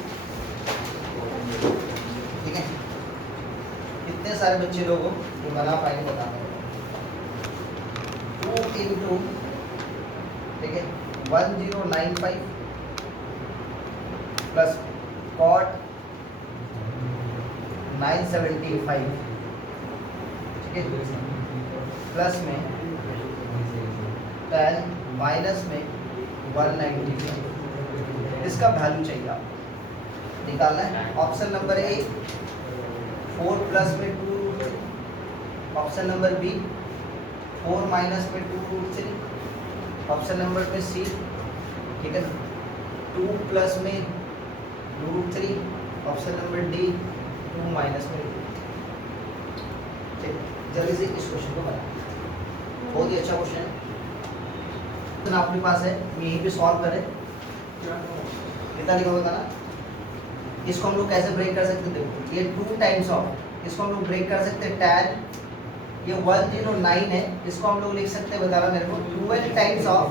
ठीक है, कितने सारे बच्चे लोगों को बना पाएंगे बताना। 2 इंटू, ठीक है, 1095 प्लस कॉट 975, ठीक है, प्लस में 10 माइनस में 195, इसका वैल्यू चाहिए आप निकालना है। ऑप्शन नंबर ए 4 प्लस में 2 root 3, option number B 4 minus में 2 रूट 3, ऑप्शन नंबर में सी, ठीक है, 2 प्लस में root 3, option number D 2 minus में रूट। ठीक, जल्दी से इस क्वेश्चन को बनाएं, बहुत ही अच्छा क्वेश्चन है, अपने पास है, यहीं पे सॉल्व करें। कितना लिखा होगा ना, इसको हम लोग कैसे ब्रेक कर सकते हैं, देखो ये 2 टाइम्स ऑफ, इसको हम लोग ब्रेक कर सकते हैं tan, ये 109 है, इसको हम लोग लिख सकते हैं, बताना मेरे को, 12 टाइम्स ऑफ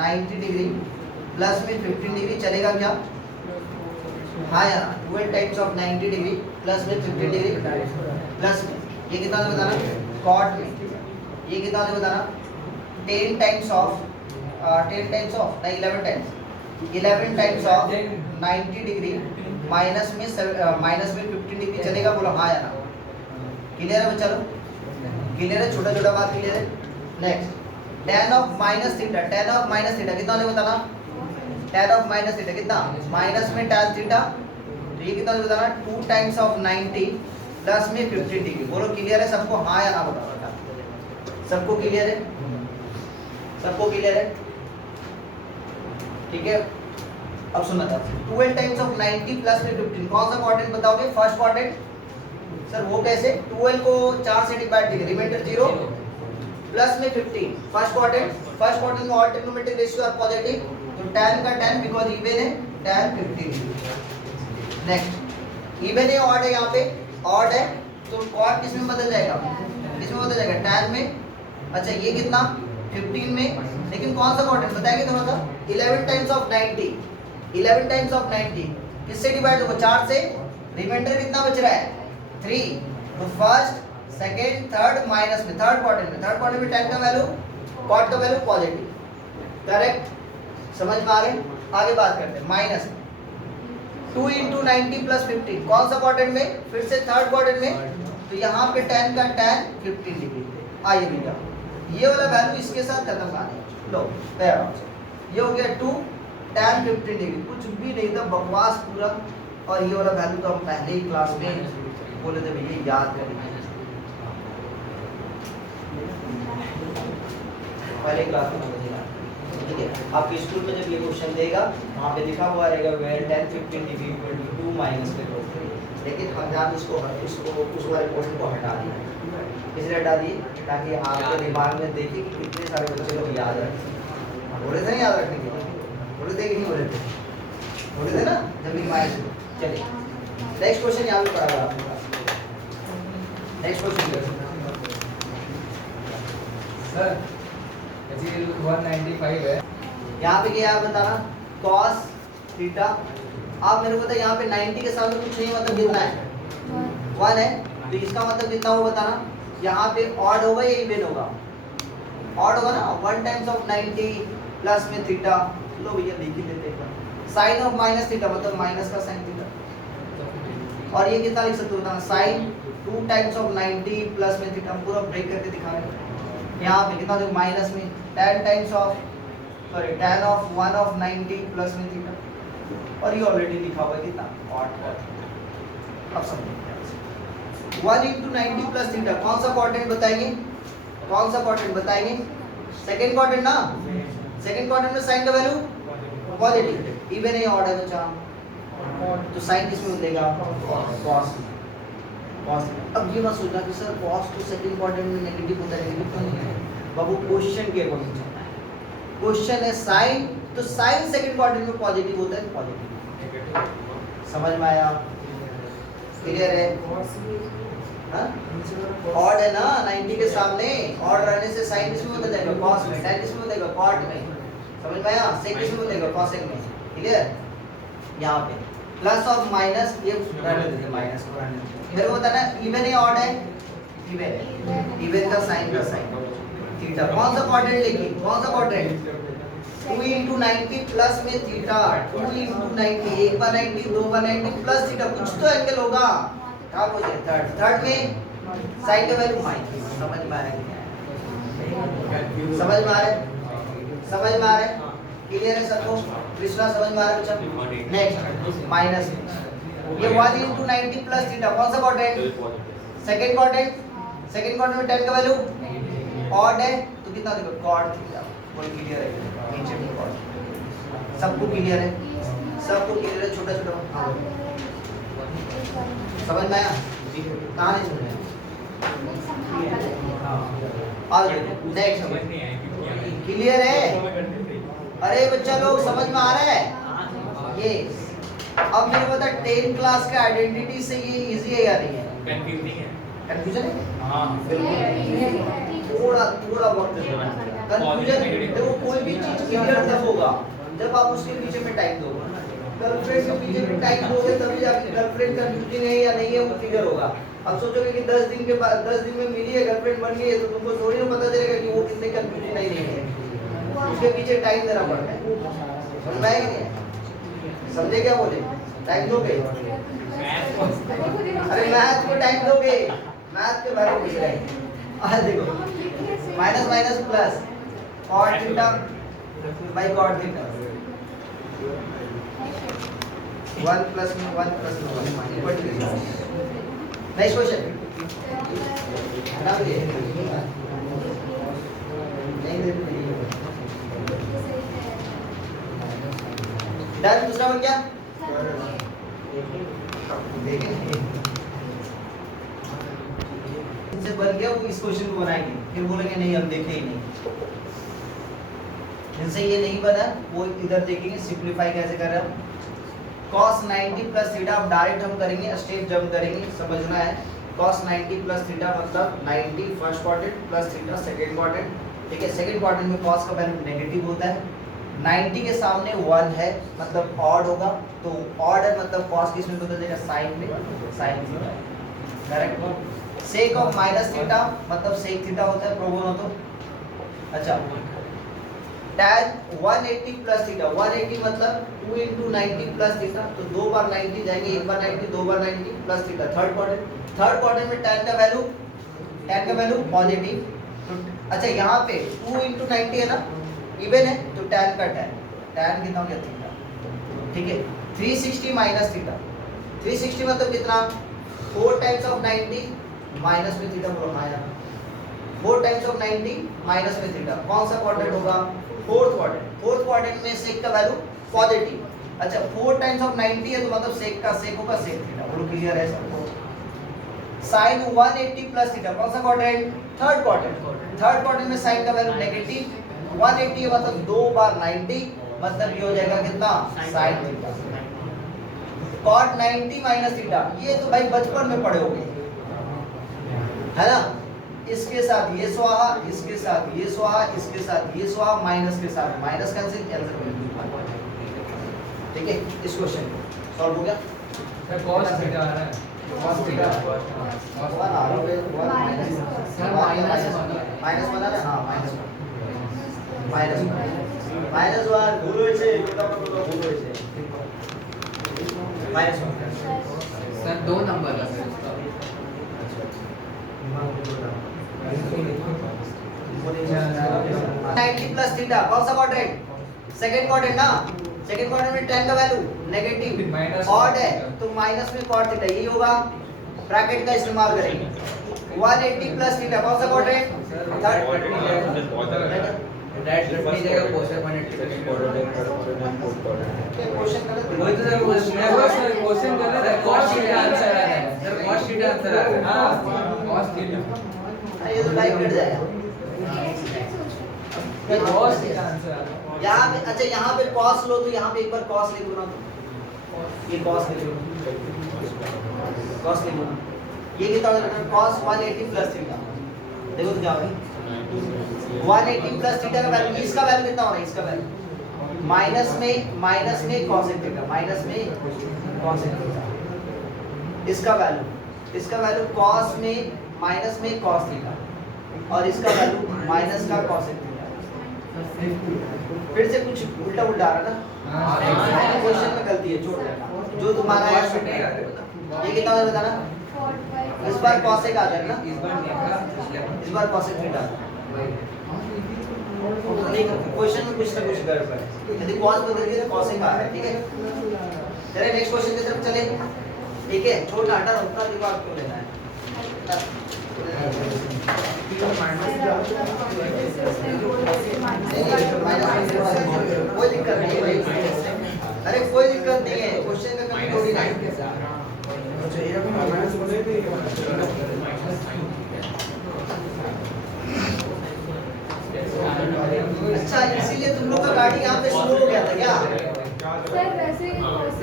90 डिग्री प्लस में 15 डिग्री चलेगा क्या, हाँ यार 12 टाइम्स ऑफ 90 डिग्री प्लस में 15 डिग्री प्लस में ये कितना से बताना, कॉट में ये कितना से बताना, 10 times of 11 times of 90 degree minus में 15 डिग्री चलेगा, बोलो हाँ या ना। क्लियर है बच्चा लोग, क्लियर है, छोटा छोटा बात क्लियर है। Next tan of minus theta कितना से बताना, tan ऑफ माइनस थीटा कितना, माइनस में tan थीटा, तो ये कितना से बताना, 2 टाइम्स ऑफ 90 प्लस में 15 डिग्री, बोलो क्लियर है सबको, हाँ या ना बताओ, सबको क्लियर है, सबको क्लियर है। ठीक है, अब सुनना था, 12 टाइम्स ऑफ 90 प्लस में 15, कौन सा क्वाड्रेंट बताओगे, फर्स्ट क्वाड्रेंट। सर वो कैसे, 12 को 4 से डिवाइड करेंगे, रिमाइंडर 0 प्लस में 15, फर्स्ट क्वाड्रेंट में all trigonometric ratio are positive, तो tan का tan बिकॉज़ इवन है tan 15। नेक्स्ट इवन है ऑड है, यहाँ पे ऑड है तो कॉट किस में बदल जाएगा, किसमें बदल जाएगा, tan में। अच्छा ये कितना 15 में, लेकिन कौन सा क्वाड्रेंट बताएंगे थोड़ा सा, 11 टाइम्स ऑफ 90 किससे डिवाइड होगा, 4 से, रिमाइंडर कितना बच रहा है 3, तो फर्स्ट सेकंड थर्ड माइनस में थर्ड क्वाड्रेंट में tan का वैल्यू कॉट का वैल्यू पॉजिटिव, करेक्ट, समझ में आ रहे। आगे बात करते हैं माइनस 2 इंटू 90 प्लस 15, कौन सा क्वाड्रेंट में, फिर से थर्ड क्वाड्रेंट में, तो यहाँ पे tan का tan 15 डिग्री। आइए भैया ये वाला वैल्यू इसके साथ खत्म करना है, लो आराम से, ये हो गया 2 tan 15 डिग्री, कुछ भी नहीं था, बकवास पूरा। और ये वाला वैल्यू तो हम पहले ही क्लास में बोले थे भैया याद करेंगे, पहले क्लास में बोलेगा। ठीक है, आपके स्कूल में जब ये क्वेश्चन देगा वहाँ पे लिखा हुआ रहेगा where tan 15 degree equal to 2 minus में 3, लेकिन हम यहाँ इसको उस वाले पोर्शन को हटा दिया, इसलिए हटा दिए ताकि आपके दिमाग में देखे कि कितने सारे बच्चे लोग याद रखें। बोले थे ना याद रखने के लिए, बोले थे कि नहीं बोले थे? बोले थे ना जब भी माइनस। चलिए नेक्स्ट क्वेश्चन यहाँ पे पड़ा हुआ आपके पास। नेक्स्ट क्वेश्चन सर ऐसे 195 है। यहाँ पे क्या है बताना, cos थीटा। आप मेरे को बताइए यहाँ पे 90 के सामने कुछ नहीं, मतलब कितना है 1 है, तो इसका मतलब कितना होगा बताना। यहाँ पे ऑड होगा या इवन होगा? ऑड होगा ना, 1 टाइम्स ऑफ 90 प्लस में थीटा। लो भैया लिख ही देते हैं, साइन ऑफ माइनस थीटा मतलब माइनस का साइन थीटा। और ये कितना लिख सकते हो बताना, साइन 2 टाइम्स ऑफ 90 प्लस में थीटा। पूरा ब्रेक करके दिखा रहे हैं। यहाँ पे कितना देखो माइनस में tan times of tan of 1 of 90 plus में थीटा। और ये ऑलरेडी लिखा हुआ है कितना, ऑड। अब समझिए 1 into 90 प्लस थीटा कौन सा क्वाड्रेंट बताएंगे? कौन सा क्वाड्रेंट बताएंगे? सेकंड क्वाड्रेंट ना। सेकंड क्वाड्रेंट में साइन का वैल्यू पॉजिटिव, इवन है ऑड है बच्चा, तो साइन किसमें मिलेगा? cos। cos। अब ये मत सोचना कि सर cos तो सेकंड क्वाड्रेंट में नेगेटिव होता है, नेगेटिव क्यों नहीं है बाबू? क्वेश्चन के अकॉर्डिंग चलना है। क्वेश्चन है साइन, तो साइन सेकंड क्वाड्रेंट में पॉजिटिव होता है, पॉजिटिव। समझ में आया? क्लियर है? ऑड है ना 90 के सामने, ऑड रहने से साइन किसमें होता जाएगा? cos में। tan किसमें होता जाएगा? cot में। समझ में आया? sec किसमें होता जाएगा? cosec में। क्लियर? यहाँ पे प्लस ऑफ माइनस, ये रहने देते माइनस को रहने देते। मेरे को बताना इवन है ऑड है? इवन है। इवन का साइन थीटा। कौन सा क्वाड्रेंट लेंगे? कौन सा क्वाड्रेंट? 2 into 90 प्लस में थीटा। 2 into 90, एक बार 90, दो बार 90 प्लस थीटा, कुछ तो एंगल होगा। क्या बोले? थर्ड में साइन का वैल्यू माइनस। समझ में आ रहा है? समझ में आ रहा है? समझ में आ रहा है? क्लियर है सबको? कृष्णा समझ में आ रहा है बच्चा? नेक्स्ट माइनस ये 1 into 90 प्लस थीटा कौन सा quadrant? Second quadrant. Second quadrant में tan का वैल्यू ऑड है, तो कितना देखो cot थीटा। कोई क्लियर है? नीचे में cot। सबको क्लियर है? सबको क्लियर है? छोटा छोटा समझ में आया? कहाँ नहीं समझ में आया? नेक्स्ट क्लियर है? अरे बच्चा लोग समझ में आ रहा है? ये अब मेरे बता 10 क्लास के आइडेंटिटी से ये इजी है या नहीं है? कंफ्यूजन है? हाँ थोड़ा थोड़ा वक्त कंफ्यूजन। देखो कोई भी चीज क्लियर तब होगा जब आप उसके पीछे में टाइम दोगे। गर्लफ्रेंड के पीछे में टाइम दोगे तभी जाके गर्लफ्रेंड कंफ्यूजन है या नहीं है वो क्लियर होगा। अब सोचोगे कि 10 दिन के बाद 10 दिन में मिली है गर्लफ्रेंड बन गई है, तो तुमको थोड़ी ना पता चलेगा कि वो कितने कंफ्यूजन नहीं है। उसके पीछे टाइम देना पड़ता है। समझ में आया कि नहीं? समझे क्या बोले? टाइम दोगे? अरे मैथ को टाइम दोगे? मैथ के बारे में पूछ रहे हैं। आज देखो minus minus plus cot theta by cot theta 1 plus में 1 प्लस में 1 इक्वल टू 0। नेक्स्ट क्वेश्चन हटा दिए नहीं देते डन। दूसरा वन क्या इनसे बन गया वो इस क्वेश्चन को बनाएंगे, फिर बोलेंगे नहीं हम देखे ही नहीं। इनसे ये नहीं बना वो इधर देखेंगे सिंपलीफाई कैसे कर रहे हैं। cos 90 प्लस थीटा अब डायरेक्ट हम करेंगे, स्टेप जंप करेंगे। समझना है cos 90 प्लस थीटा मतलब 90 first quadrant plus theta second quadrant. ठीक है, सेकंड क्वाड्रेंट में cos का वैल्यू नेगेटिव होता है। 90 के सामने 1 है मतलब ऑड होगा, तो ऑड है मतलब cos किसमें बदल जाएगा? साइन में, साइन में। Correct. Sake of minus theta मतलब सेक थीटा होता है, प्रो बोनो तो। अच्छा tan 180 प्लस थीटा 180 मतलब 2 into 90 प्लस थीटा, तो दो बार 90 जाएंगे, एक बार 90 दो बार 90 प्लस थीटा। थर्ड क्वाड्रेंट में tan का वैल्यू पॉजिटिव। अच्छा यहाँ पे 2 into 90 है ना, इवन है, तो tan का tan कितना हो गया? थीटा। ठीक है, 360 माइनस थीटा 360 मतलब कितना? 4 टाइम्स ऑफ 90 माइनस में थीटा बढ़ाया। 4 टाइम्स ऑफ 90 माइनस में थीटा। कौन सा क्वाड्रेंट होगा? Fourth quadrant. फोर्थ क्वाड्रेंट में सेक का वैल्यू पॉजिटिव, अच्छा 4 टाइम्स ऑफ 90 है तो मतलब सेक का सेक होगा सेक थीटा। बोलो क्लियर है सबको? sin 180 प्लस थीटा कौन सा quadrant? Third quadrant. Third quadrant में sin का वैल्यू नेगेटिव 180 है मतलब 2 बार 90 मतलब ये हो जाएगा कितना? sin theta. cot 90 minus theta ये तो भाई बचपन में पढ़े होगे है ना। इसके साथ ये स्वाहा, इसके साथ ये स्वाहा, इसके साथ ये स्वाहा, माइनस के साथ माइनस कैंसिल कैंसिल। ठीक है इस क्वेश्चन को सॉल्व हो गया। सर cos थीटा आ रहा है। cos थीटा वन आ रहा है one minus sir minus one आ रहा है। हाँ माइनस माइनस वन भूल होय છે મોટા મોટા ભૂલ होय છે माइनस वन। सर 2 नंबर है सर इसका। 90 प्लस थीटा कौन सा क्वाड्रेंट? सेकंड क्वाड्रेंट ना। सेकंड क्वाड्रेंट में tan का वैल्यू नेगेटिव ऑड है तो माइनस में cot थीटा यही होगा। ब्रैकेट का इस्तेमाल करेंगे। 180 प्लस थीटा कौन सा क्वाड्रेंट? थर्ड। डायरेक्ट कट नहीं जाएगा क्वेश्चन 180 क्वेश्चन गलत वही तो सर क्वेश्चन गलत है। cos थीटा आंसर आ रहा है सर। cos थीटा आंसर आ रहा है। हां cos थीटा ये तो लाइक कट जाएगा। ये cos थीटा आंसर आ रहा है। यहाँ पे अच्छा यहाँ पे cos लो तो यहाँ पे एक बार cos लिख दो ना तो ये cos लिख लो। cos लिख लो ना ये कितना हो जाएगा? cos 180 प्लस थीटा देखो तो जाओ 180 प्लस थीटा का वैल्यू इसका वैल्यू कितना हो रहा है? इसका वैल्यू माइनस में cos थीटा माइनस में cos थीटा इसका वैल्यू cos में माइनस में cos थीटा और इसका वैल्यू माइनस का cos थीटा। फिर से कुछ उल्टा उल्टा आ रहा है ना क्वेश्चन में गलती है छोड़ देना जो तुम्हारा है ये कितना हो जाता ना। इस बार cosec आ जाएगा ना। इस बार cosec थीटा नहीं क्वेश्चन में कुछ ना कुछ गड़बड़ है। यदि cos बदल गया तो cosec आ रहा है। ठीक है चलिए नेक्स्ट क्वेश्चन की तरफ चले। ठीक है छोटा हटा उतना दिमाग क्यों लेना है? कोई दिक्कत नहीं है। अरे कोई दिक्कत नहीं है क्वेश्चन का कमी थोड़ी ना है। अच्छा इसीलिए तुम लोग का गाड़ी यहाँ पे स्लो हो गया था क्या? सर वैसे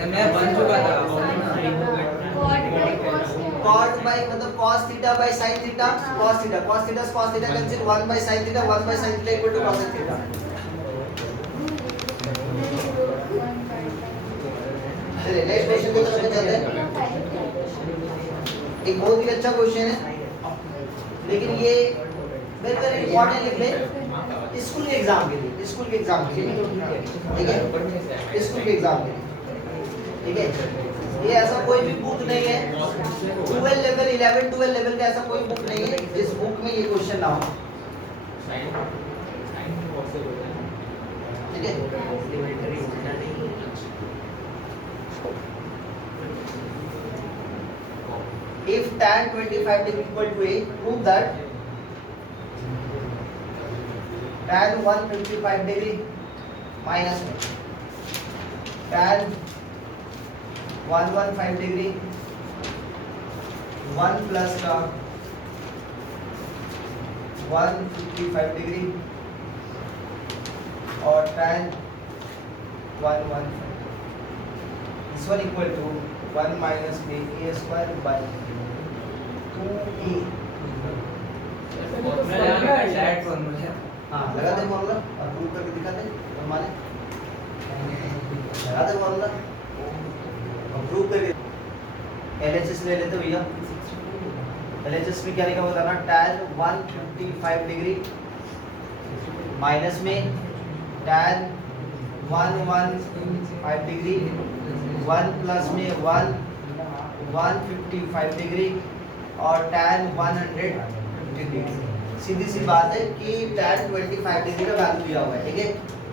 मैं बन चुका था। cot by मतलब cos theta by sin theta cos theta cancel 1 by sin theta equal to cosec theta. चलिए नेक्स्ट क्वेश्चन की तरफ चलते हैं। एक बहुत ही अच्छा क्वेश्चन है लेकिन ये वेरी इंपॉर्टेंट लिख ले स्कूल के एग्जाम के लिए ठीक है स्कूल के एग्जाम के लिए। ठीक है ये ऐसा कोई भी बुक नहीं है 12 लेवल 11 12 लेवल का ऐसा कोई बुक नहीं है जिस बुक में ये क्वेश्चन ना हो। ठीक है if tan 25 degree equal to a prove that tan 155 degree minus tan 115 degree 1 plus का 155 degree और tan 115 this one equal to 1 minus a square by 2a। हाँ लगा दे फॉर्मूला और प्रूव करके दिखा दे हमारे लगा दे फॉर्मूला और प्रूव करके LHS ले लेते भैया। LHS में क्या लिखा हुआ था ना tan 155 डिग्री माइनस में tan 115 डिग्री 1 प्लस में 155 डिग्री और tan 150 डिग्री। सीधी सी बात है कि tan 25 डिग्री का वैल्यू दिया हुआ है। ठीक है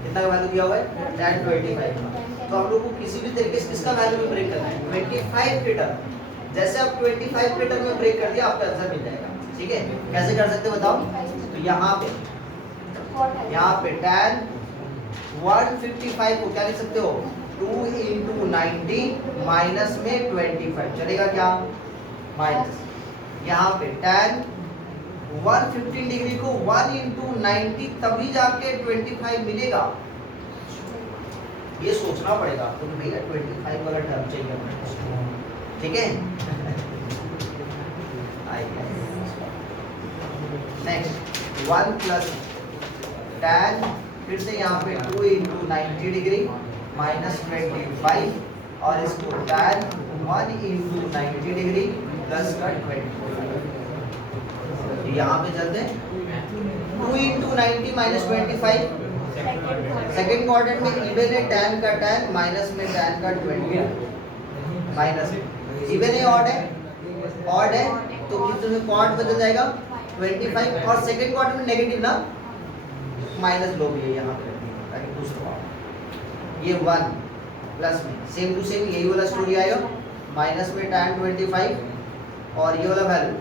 कितना का वैल्यू दिया हुआ है tan 25 का। तो हम लोग को किसी भी तरीके से किसका वैल्यू में ब्रेक करना है 25 के टर्म। जैसे आप 25 के टर्म में ब्रेक कर दिया आपका आंसर मिल जाएगा। ठीक है कैसे कर सकते बताओ? तो यहाँ पे tan 155 को क्या लिख सकते हो 2 इंटू 90 माइनस में 25 चलेगा क्या? माइनस यहाँ पे tan 115 डिग्री को 1 इंटू 90 तभी जाके 25 मिलेगा। ये सोचना पड़ेगा आपको कि भैया 25 वाला टर्म चाहिए हमें, ठीक है? नेक्स्ट 1 प्लस tan, फिर से यहाँ पे 2 इंटू 90 डिग्री माइनस 25 और इसको tan 1 इंटू 90 डिग्री प्लस का 25। यहाँ पे चलते हैं 2 इंटू 90 माइनस 25 सेकेंड क्वाड्रेंट में इवन है tan का tan माइनस में tan का 20 माइनस इवन है ऑड है तो कितने में क्वाड बदल जाएगा 25 और सेकेंड क्वाड्रेंट में नेगेटिव ना माइनस लो भी है यहाँ पे ताकि दूसरा ये 1 प्लस में सेम टू सेम यही वाला स्टोरी आएगा माइनस में tan 25 और ये वाला वैल्यू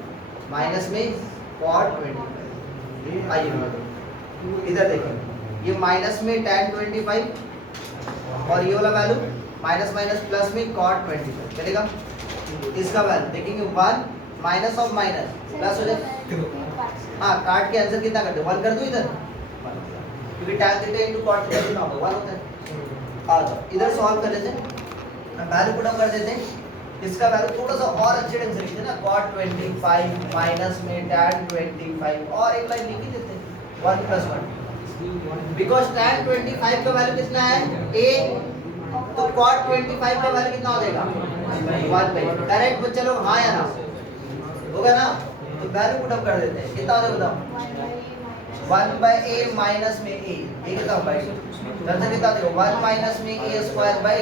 माइनस में cot 25। आइए इधर देखिए ये माइनस में tan 25 और ये वाला वैल्यू माइनस माइनस प्लस में cot 25 चलेगा। इसका वैल्यू देखेंगे 1 माइनस ऑफ माइनस प्लस हो जाए। हाँ काट के आंसर कितना करते 1 कर दो इधर क्योंकि tan theta into cot theta कितना होगा 1 होता है। आ जाओ इधर सॉल्व कर लेते हैं वैल्यू पुट अप कर देते हैं। इसका वैल्यू थोड़ा सा और अच्छे ढंग से लिखते हैं ना cot 25 माइनस में tan 25 और एक लाइन लिख ही देते हैं 1 प्लस 1 बिकॉज tan 25 का वैल्यू कितना है a तो cot 25 का वैल्यू कितना हो जाएगा 1 बाई करेक्ट बच्चे लोग हाँ या ना होगा ना। तो वैल्यू पुट अप कर देते हैं कितना हो जाएगा बताओ 1 बाय a माइनस में a ये कितना होगा आंसर कितना देगा 1 माइनस में a स्क्वायर बाय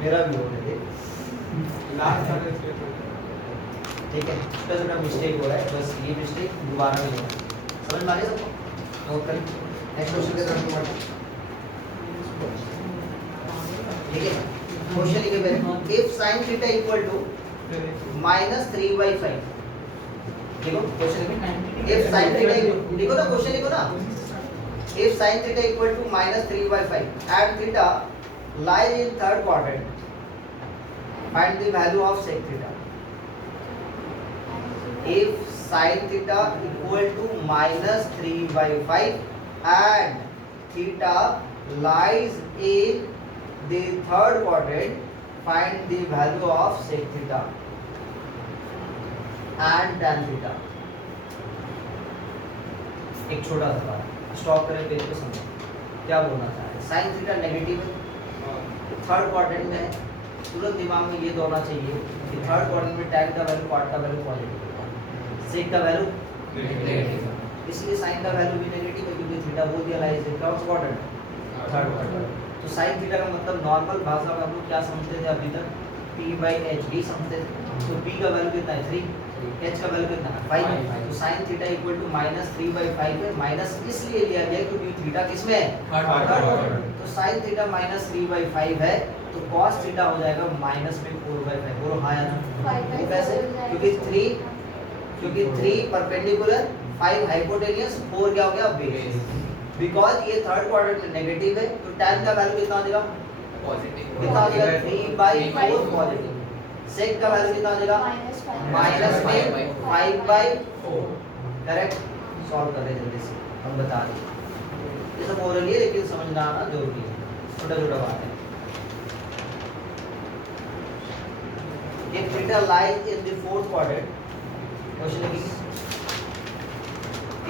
मेरा भी हो गया ठीक है। बस मेरा मिस्टेक हो रहा है बस ये मिस्टेक दोबारा नहीं होगा समझ में आ गया सबको नोट करें। नेक्स्ट क्वेश्चन की तरफ बढ़ते ठीक है। क्वेश्चन लिखे पहले if sin theta equal to -3/5 देखो क्वेश्चन में इफ sin थीटा देखो ना क्वेश्चन लिखो ना if sin theta equal to -3/5 and theta lies in third quadrant find the value of sec theta। if sin theta equal to -3/5 and theta lies in the third quadrant find the value of sec theta and tan theta। एक छोटा सा stop करें page को समझो क्या बोलना चाह रहे हैं। Sine theta negative third quadrant में है तुरंत दिमाग में ये तो होना चाहिए कि थर्ड क्वाड्रेंट में tan का वैल्यू cot का वैल्यू पॉजिटिव सेक का वैल्यू नेगेटिव इसलिए साइन का वैल्यू भी नेगेटिव है क्योंकि थीटा बोल दिया लाइज इन कौन सा क्वाड्रेंट थर्ड क्वाड्रेंट। तो साइन थीटा का मतलब नॉर्मल भाषा में हम लोग क्या समझते थे अभी तक p/h ही समझते थे। तो p का वैल्यू कितना है 3 h का वैल्यू कितना है 5 तो sin थीटा इक्वल टू -3/5 है माइनस इसलिए लिया गया क्योंकि थीटा किसमें है थर्ड तो sin थीटा -3/5 है तो cos थीटा हो जाएगा -4/5 बोलो हाँ या ना कैसे क्योंकि 3 परपेंडिकुलर 5 हाइपोटेनियस 4 क्या हो गया बेस बिकॉज ये थर्ड क्वाड्रेंट में नेगेटिव है तो tan का वैल्यू कितना हो जाएगा पॉजिटिव कितना हो जाएगा 3/4 पॉजिटिव सेक का वैल्यू कितना हो जाएगा माइनस में 5/4 करेक्ट। सॉल्व कर रहे जल्दी से हम बता रहे ये सब हो रही है लेकिन समझना आना जरूरी है छोटा छोटा बात है। if theta lies in the fourth quadrant question लिखिए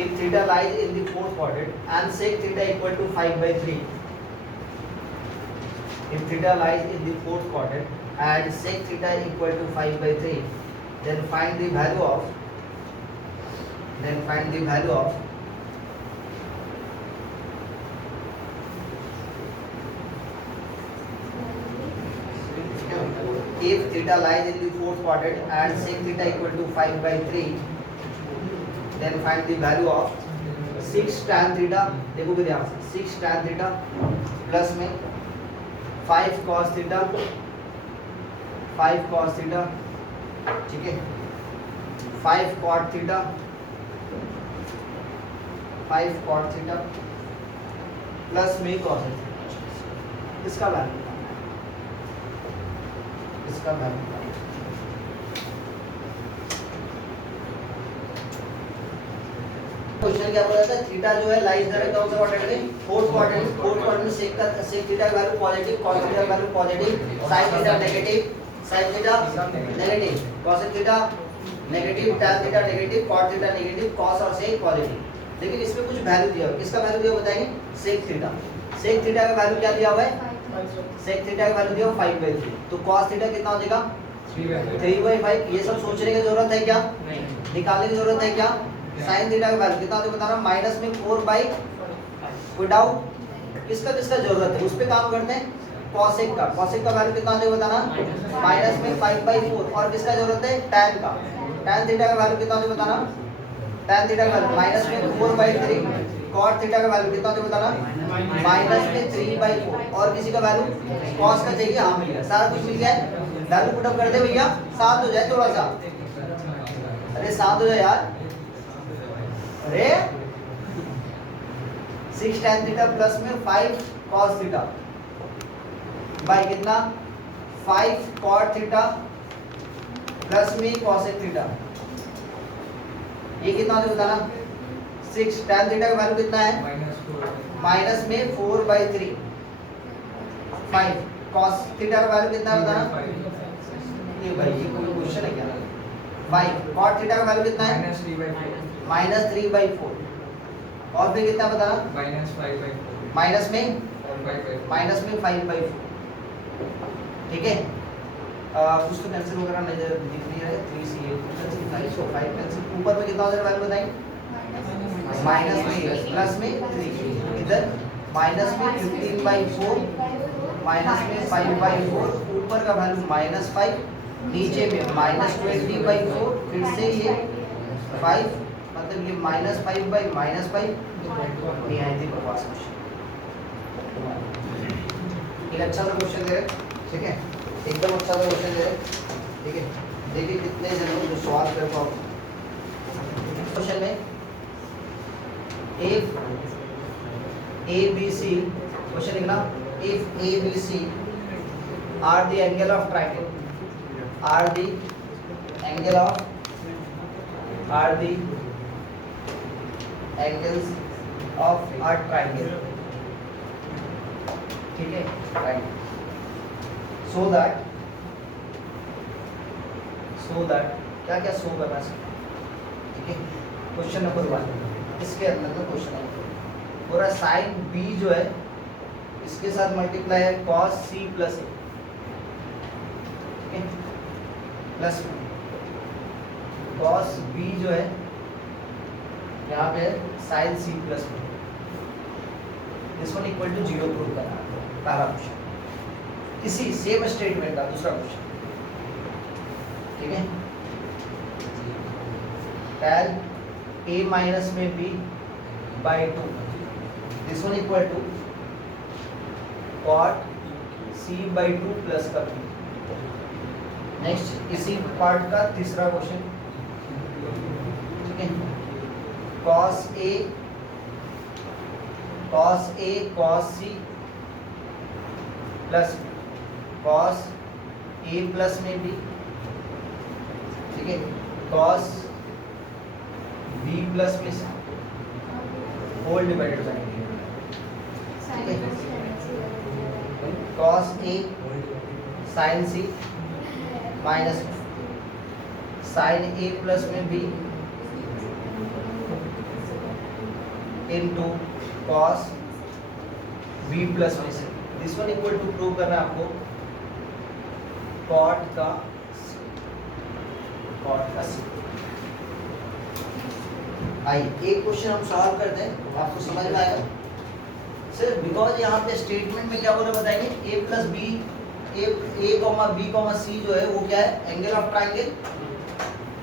if theta lies in the fourth quadrant and sec theta equal to 5/3 if theta lies in the fourth quadrant and sec theta equal to 5/3 then find the value of if theta lies in the fourth quadrant and sec theta equal to 5/3 then find the value of 6 tan theta देखोगे ध्यान से 6 tan theta plus में 5 cos theta ठीक है 5 cot theta plus में cos इसका value question क्या बोला था, थीटा जो है लाइज द कौन सा क्वाड्रेंट में, फोर्थ क्वाड्रेंट में सेक थीटा का वैल्यू पॉजिटिव, cos थीटा का value positive, sin theta negative, cos theta negative, tan theta negative, cot theta negative, cos और sec पॉजिटिव। लेकिन इसमें कुछ वैल्यू दिया हुआ है, किसका वैल्यू दिया हुआ बताएंगे, sec थीटा का वैल्यू क्या दिया हुआ है, sec थीटा का वैल्यू दिया हुआ 5/3, तो cos थीटा कितना हो जाएगा 3/5। ये सब सोचने की जरूरत है क्या, निकालने की जरूरत है क्या। sin थीटा का वैल्यू कितना होता है बताना, माइनस में 4/, कोई डाउट, किसका जरूरत है उस पे काम करते हैं। cosec का वैल्यू कितना होता है बताना, माइनस में 5/4, और किसका जरूरत है, tan थीटा का वैल्यू कितना होता है बताना, tan थीटा का वैल्यू माइनस में 4/3, cot थीटा का वैल्यू कितना होता है बताना, माइनस में 3/4, और किसी का वैल्यू cos का चाहिए, हाँ मिल गया, सारा कुछ मिल गया है। वैल्यू पुट अप कर दे भैया, 7 हो जाए थोड़ा सा, अरे 7 हो जाए यार, अरे 6 tan थीटा प्लस में 5 cos थीटा बाय कितना 5 cot थीटा प्लस में cosec थीटा, ये कितना होता है बताना, 6 tan थीटा का वैल्यू कितना है, माइनस में 4/3, 5 cos थीटा का वैल्यू कितना है बताना, ये भाई ये कोई क्वेश्चन है क्या, 5 cot थीटा का वैल्यू कितना है, -3/4, और फिर कितना बताना, माइनस में 5/4, ठीक है। कुछ तो कैंसिल वगैरह नजर दिख नहीं रहा है, 3 कैंसिल, 5 कैंसिल, ऊपर में कितना हो जाएगा वैल्यू बताएंगे, माइनस में प्लस में 3, इधर माइनस में 15/4, माइनस में 5/4, ऊपर का वैल्यू -5, नीचे में -20/4, फिर से ये 5, मतलब ये -5/5 निहायत ही बकवास क्वेश्चन, एक अच्छा सा क्वेश्चन दे रहे, ठीक है, एकदम अच्छा सा क्वेश्चन दे रहे, ठीक है। देखिए कितने जन लोग जो सवाल कर पाओ क्वेश्चन में, if ABC, क्वेश्चन लिखना, if ABC are the angle of triangle, are the angles of a triangle, ठीक है, triangle, so that क्या क्या शो करना चाहिए, ठीक है। क्वेश्चन नंबर 1, इसके अंदर का क्वेश्चन है पूरा, साइन B जो है इसके साथ मल्टीप्लाई है cos C प्लस A, ठीक है, प्लस cos B जो है यहाँ पे sin C plus B, this one equal to 0 prove करना है, पहला क्वेश्चन। इसी सेम स्टेटमेंट का दूसरा क्वेश्चन, ठीक है, tan A माइनस में B/2, this one equal to cot C/2 plus का B। नेक्स्ट इसी पार्ट का तीसरा क्वेश्चन, ठीक है, cos A cos C plus cos A plus में B, ठीक है, cos B प्लस में C whole divided by, cos A sin C minus sin A plus में B into cos B plus में C, this one equal to prove करना है आपको cot का C। आइए एक क्वेश्चन हम सॉल्व करते हैं, आपको समझ में आएगा सर, बिकॉज यहाँ पे स्टेटमेंट में क्या बोले बताएंगे, A plus B, A, B, C जो है वो क्या है, एंगल ऑफ ट्राइंगल।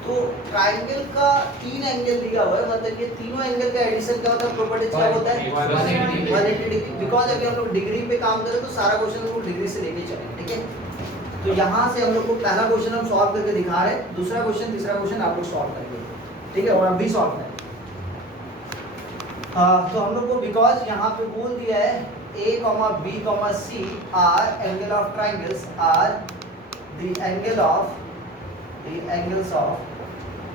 तो ट्राइंगल का 3 एंगल दिया हुआ है, मतलब ये तीनों एंगल का एडिशन क्या होता है, प्रॉपर्टीज क्या होता है, 180 डिग्री। बिकॉज अभी हम लोग डिग्री पे काम करें तो सारा क्वेश्चन हम लोग डिग्री से लेके चलेंगे, ठीक है। तो यहाँ से हम लोग को पहला क्वेश्चन हम सॉल्व करके दिखा रहे हैं, दूसरा क्वेश्चन तीसरा क्वेश्चन आप लोग सॉल्व करेंगे, ठीक है, और अभी सॉल्व करें। तो हम लोग को बिकॉज यहाँ पे बोल दिया है A, B, C are angle of triangles are the angles of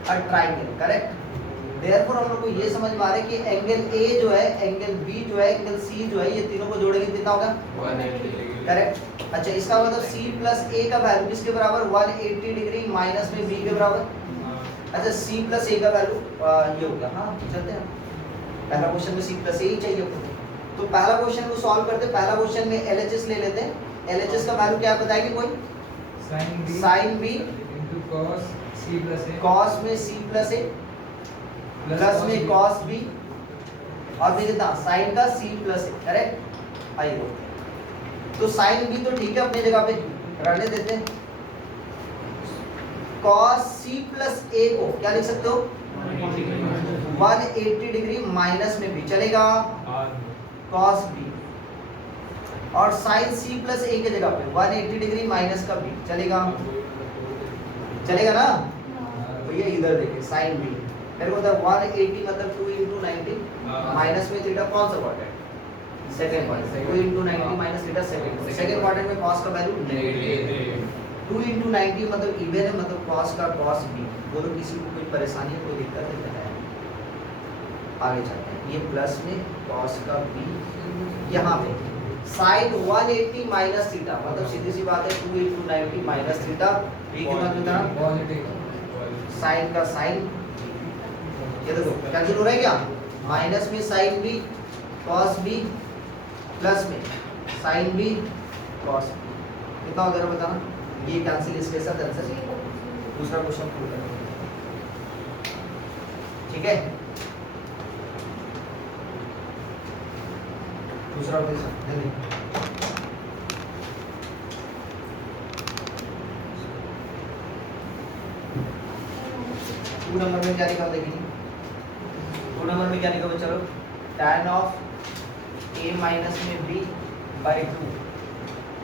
a triangle, correct. Therefore हम लोग को ये समझ में आ रहा है कि एंगल A जो है, एंगल B जो है, एंगल C जो है, ये तीनों को जोड़ेंगे कितना होगा 180 डिग्री। करेक्ट। अच्छा इसका मतलब C प्लस A का वैल्यू किसके बराबर 180 डिग्री माइनस में B के बराबर। अच्छा C प्लस A का वैल्यू ये हो गया। हाँ चलते हैं, पहला क्वेश्चन में C प्लस A ही चाहिए आपको। तो पहला क्वेश्चन को सॉल्व करते हैं। पहला क्वेश्चन में LHS ले लेते हैं। LHS का वैल्यू क्या बताएंगे कोई? sin B into cos C plus A cos में C प्लस A प्लस में cos B और फिर कितना sin का C प्लस A, करेक्ट। आइए तो sin B तो ठीक है अपनी जगह पे, रहने देते हैं। cos C प्लस A को क्या लिख सकते हो 180 डिग्री माइनस में भी चलेगा cos B, और sin C प्लस A की जगह पे 180 डिग्री माइनस का B चलेगा, चलेगा ना भैया। इधर देखिए sin B मेरे को 180 मतलब 2 into 90 माइनस में थीटा कौन सा quadrant? Second quadrant. 2 into 90 minus theta second quadrant में cos का वैल्यू नेगेटिव। 2 into 90 मतलब इवन है, मतलब cos का cos B। बोलो किसी को कोई परेशानी है, कोई दिक्कत है? आगे चलते हैं। ये प्लस में cos का B, यहाँ पे sin 180 माइनस थीटा मतलब सीधी सी बात है 2 into 90 माइनस थीटा। ये कितना कितना पॉजिटिव sin का sin, ये देखो कैंसिल हो रहा है क्या? माइनस में sin B cos B plus में sin B cos B, कितना हो गया बताना? ये कैंसिल इसके साथ आंसर। दूसरा क्वेश्चन पूरा करेंगे, ठीक है। दूसरा क्वेश्चन जल्दी। टू नंबर में क्या लिखा हुआ देखिए। 2 नंबर में क्या लिखा हुआ चलो, tan ऑफ A माइनस में B बाई 2,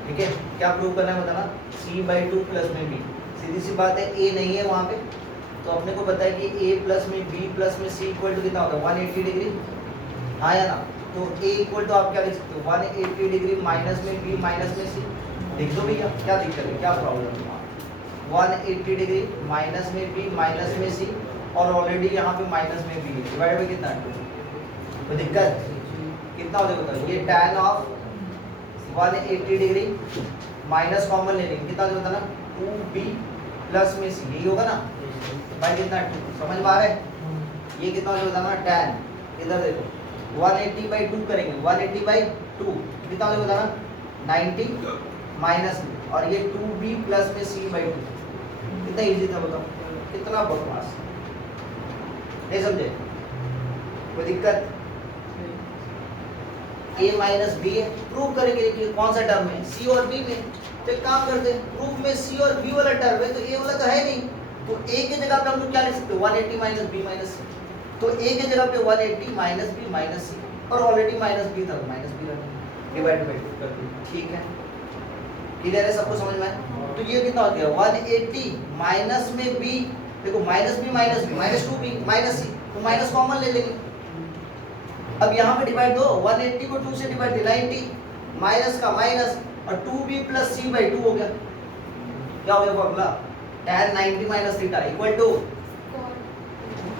ठीक है। क्या प्रूव करना है बताना? C बाई 2 प्लस में B। सीधी सी बात है A नहीं है वहाँ पे, तो अपने को पता है कि A प्लस में B प्लस में C इक्वल टू कितना होगा 180 डिग्री, हाँ या ना? तो A इक्वल टू आप क्या लिख सकते हो 180 डिग्री माइनस में B माइनस में C। लिख दो भैया, क्या दिक्कत है, क्या प्रॉब्लम है? 180 डिग्री माइनस में B माइनस में C, और ऑलरेडी यहाँ पे माइनस में B है, डिवाइड बाई कितना है? तो दिक्कत कितना हो जाएगा? ये tan of 180 degree minus common ले लेंगे, कितना हो जाता ना 2B प्लस में C, यही होगा ना भाई? कितना 2, समझ में आ रहा है? ये कितना हो जाता ना tan, इधर देखो 180 बाई 2 करेंगे, 180 बाई 2 कितना हो जाता ना 90 माइनस में, और ये 2B प्लस में C बाई 2। कितना इजी था बताओ, कितना बकवास, नहीं समझे? कोई दिक्कत? A माइनस B है, प्रूव करेंगे कि कौन सा टर्म है C और B में। तो एक काम करते हैं, प्रूफ में C और B वाला टर्म है तो A वाला तो है नहीं, तो A की जगह पे हम लोग क्या लिख सकते हैं 180 माइनस B माइनस C। तो A की जगह पे 180 माइनस B माइनस C, और ऑलरेडी माइनस B था, माइनस B रखना, डिवाइड बाई 2 कर दिया, ठीक है। क्लियर है सबको समझ में? तो ये कितना हो गया 180 माइनस में B, देखो minus B minus 2B minus C, तो माइनस कॉमन ले लेंगे। अब यहाँ पे डिवाइड दो, 180 को 2 से डिवाइड दिया 90 माइनस का माइनस, और 2B प्लस C बाई 2 हो गया। क्या हो गया formula? tan 90 minus theta equal to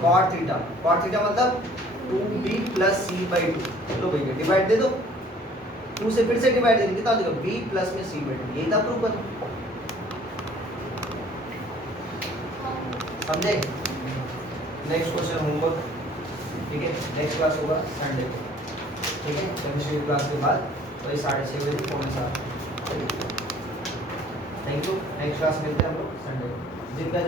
cot theta. cot theta मतलब 2B प्लस C बाई 2। चलो भैया डिवाइड दे दो, 2 से फिर से डिवाइड देंगे, कितना हो जाएगा B प्लस में C बाई 2। यही था प्रूफ करना, समझे? नेक्स्ट क्वेश्चन होमवर्क, ठीक है। नेक्स्ट क्लास होगा संडे को, ठीक है, केमिस्ट्री क्लास के बाद वही 6:30 बजे 6:45। Thank you. नेक्स्ट क्लास मिलते हैं हम लोग संडे को। जिनका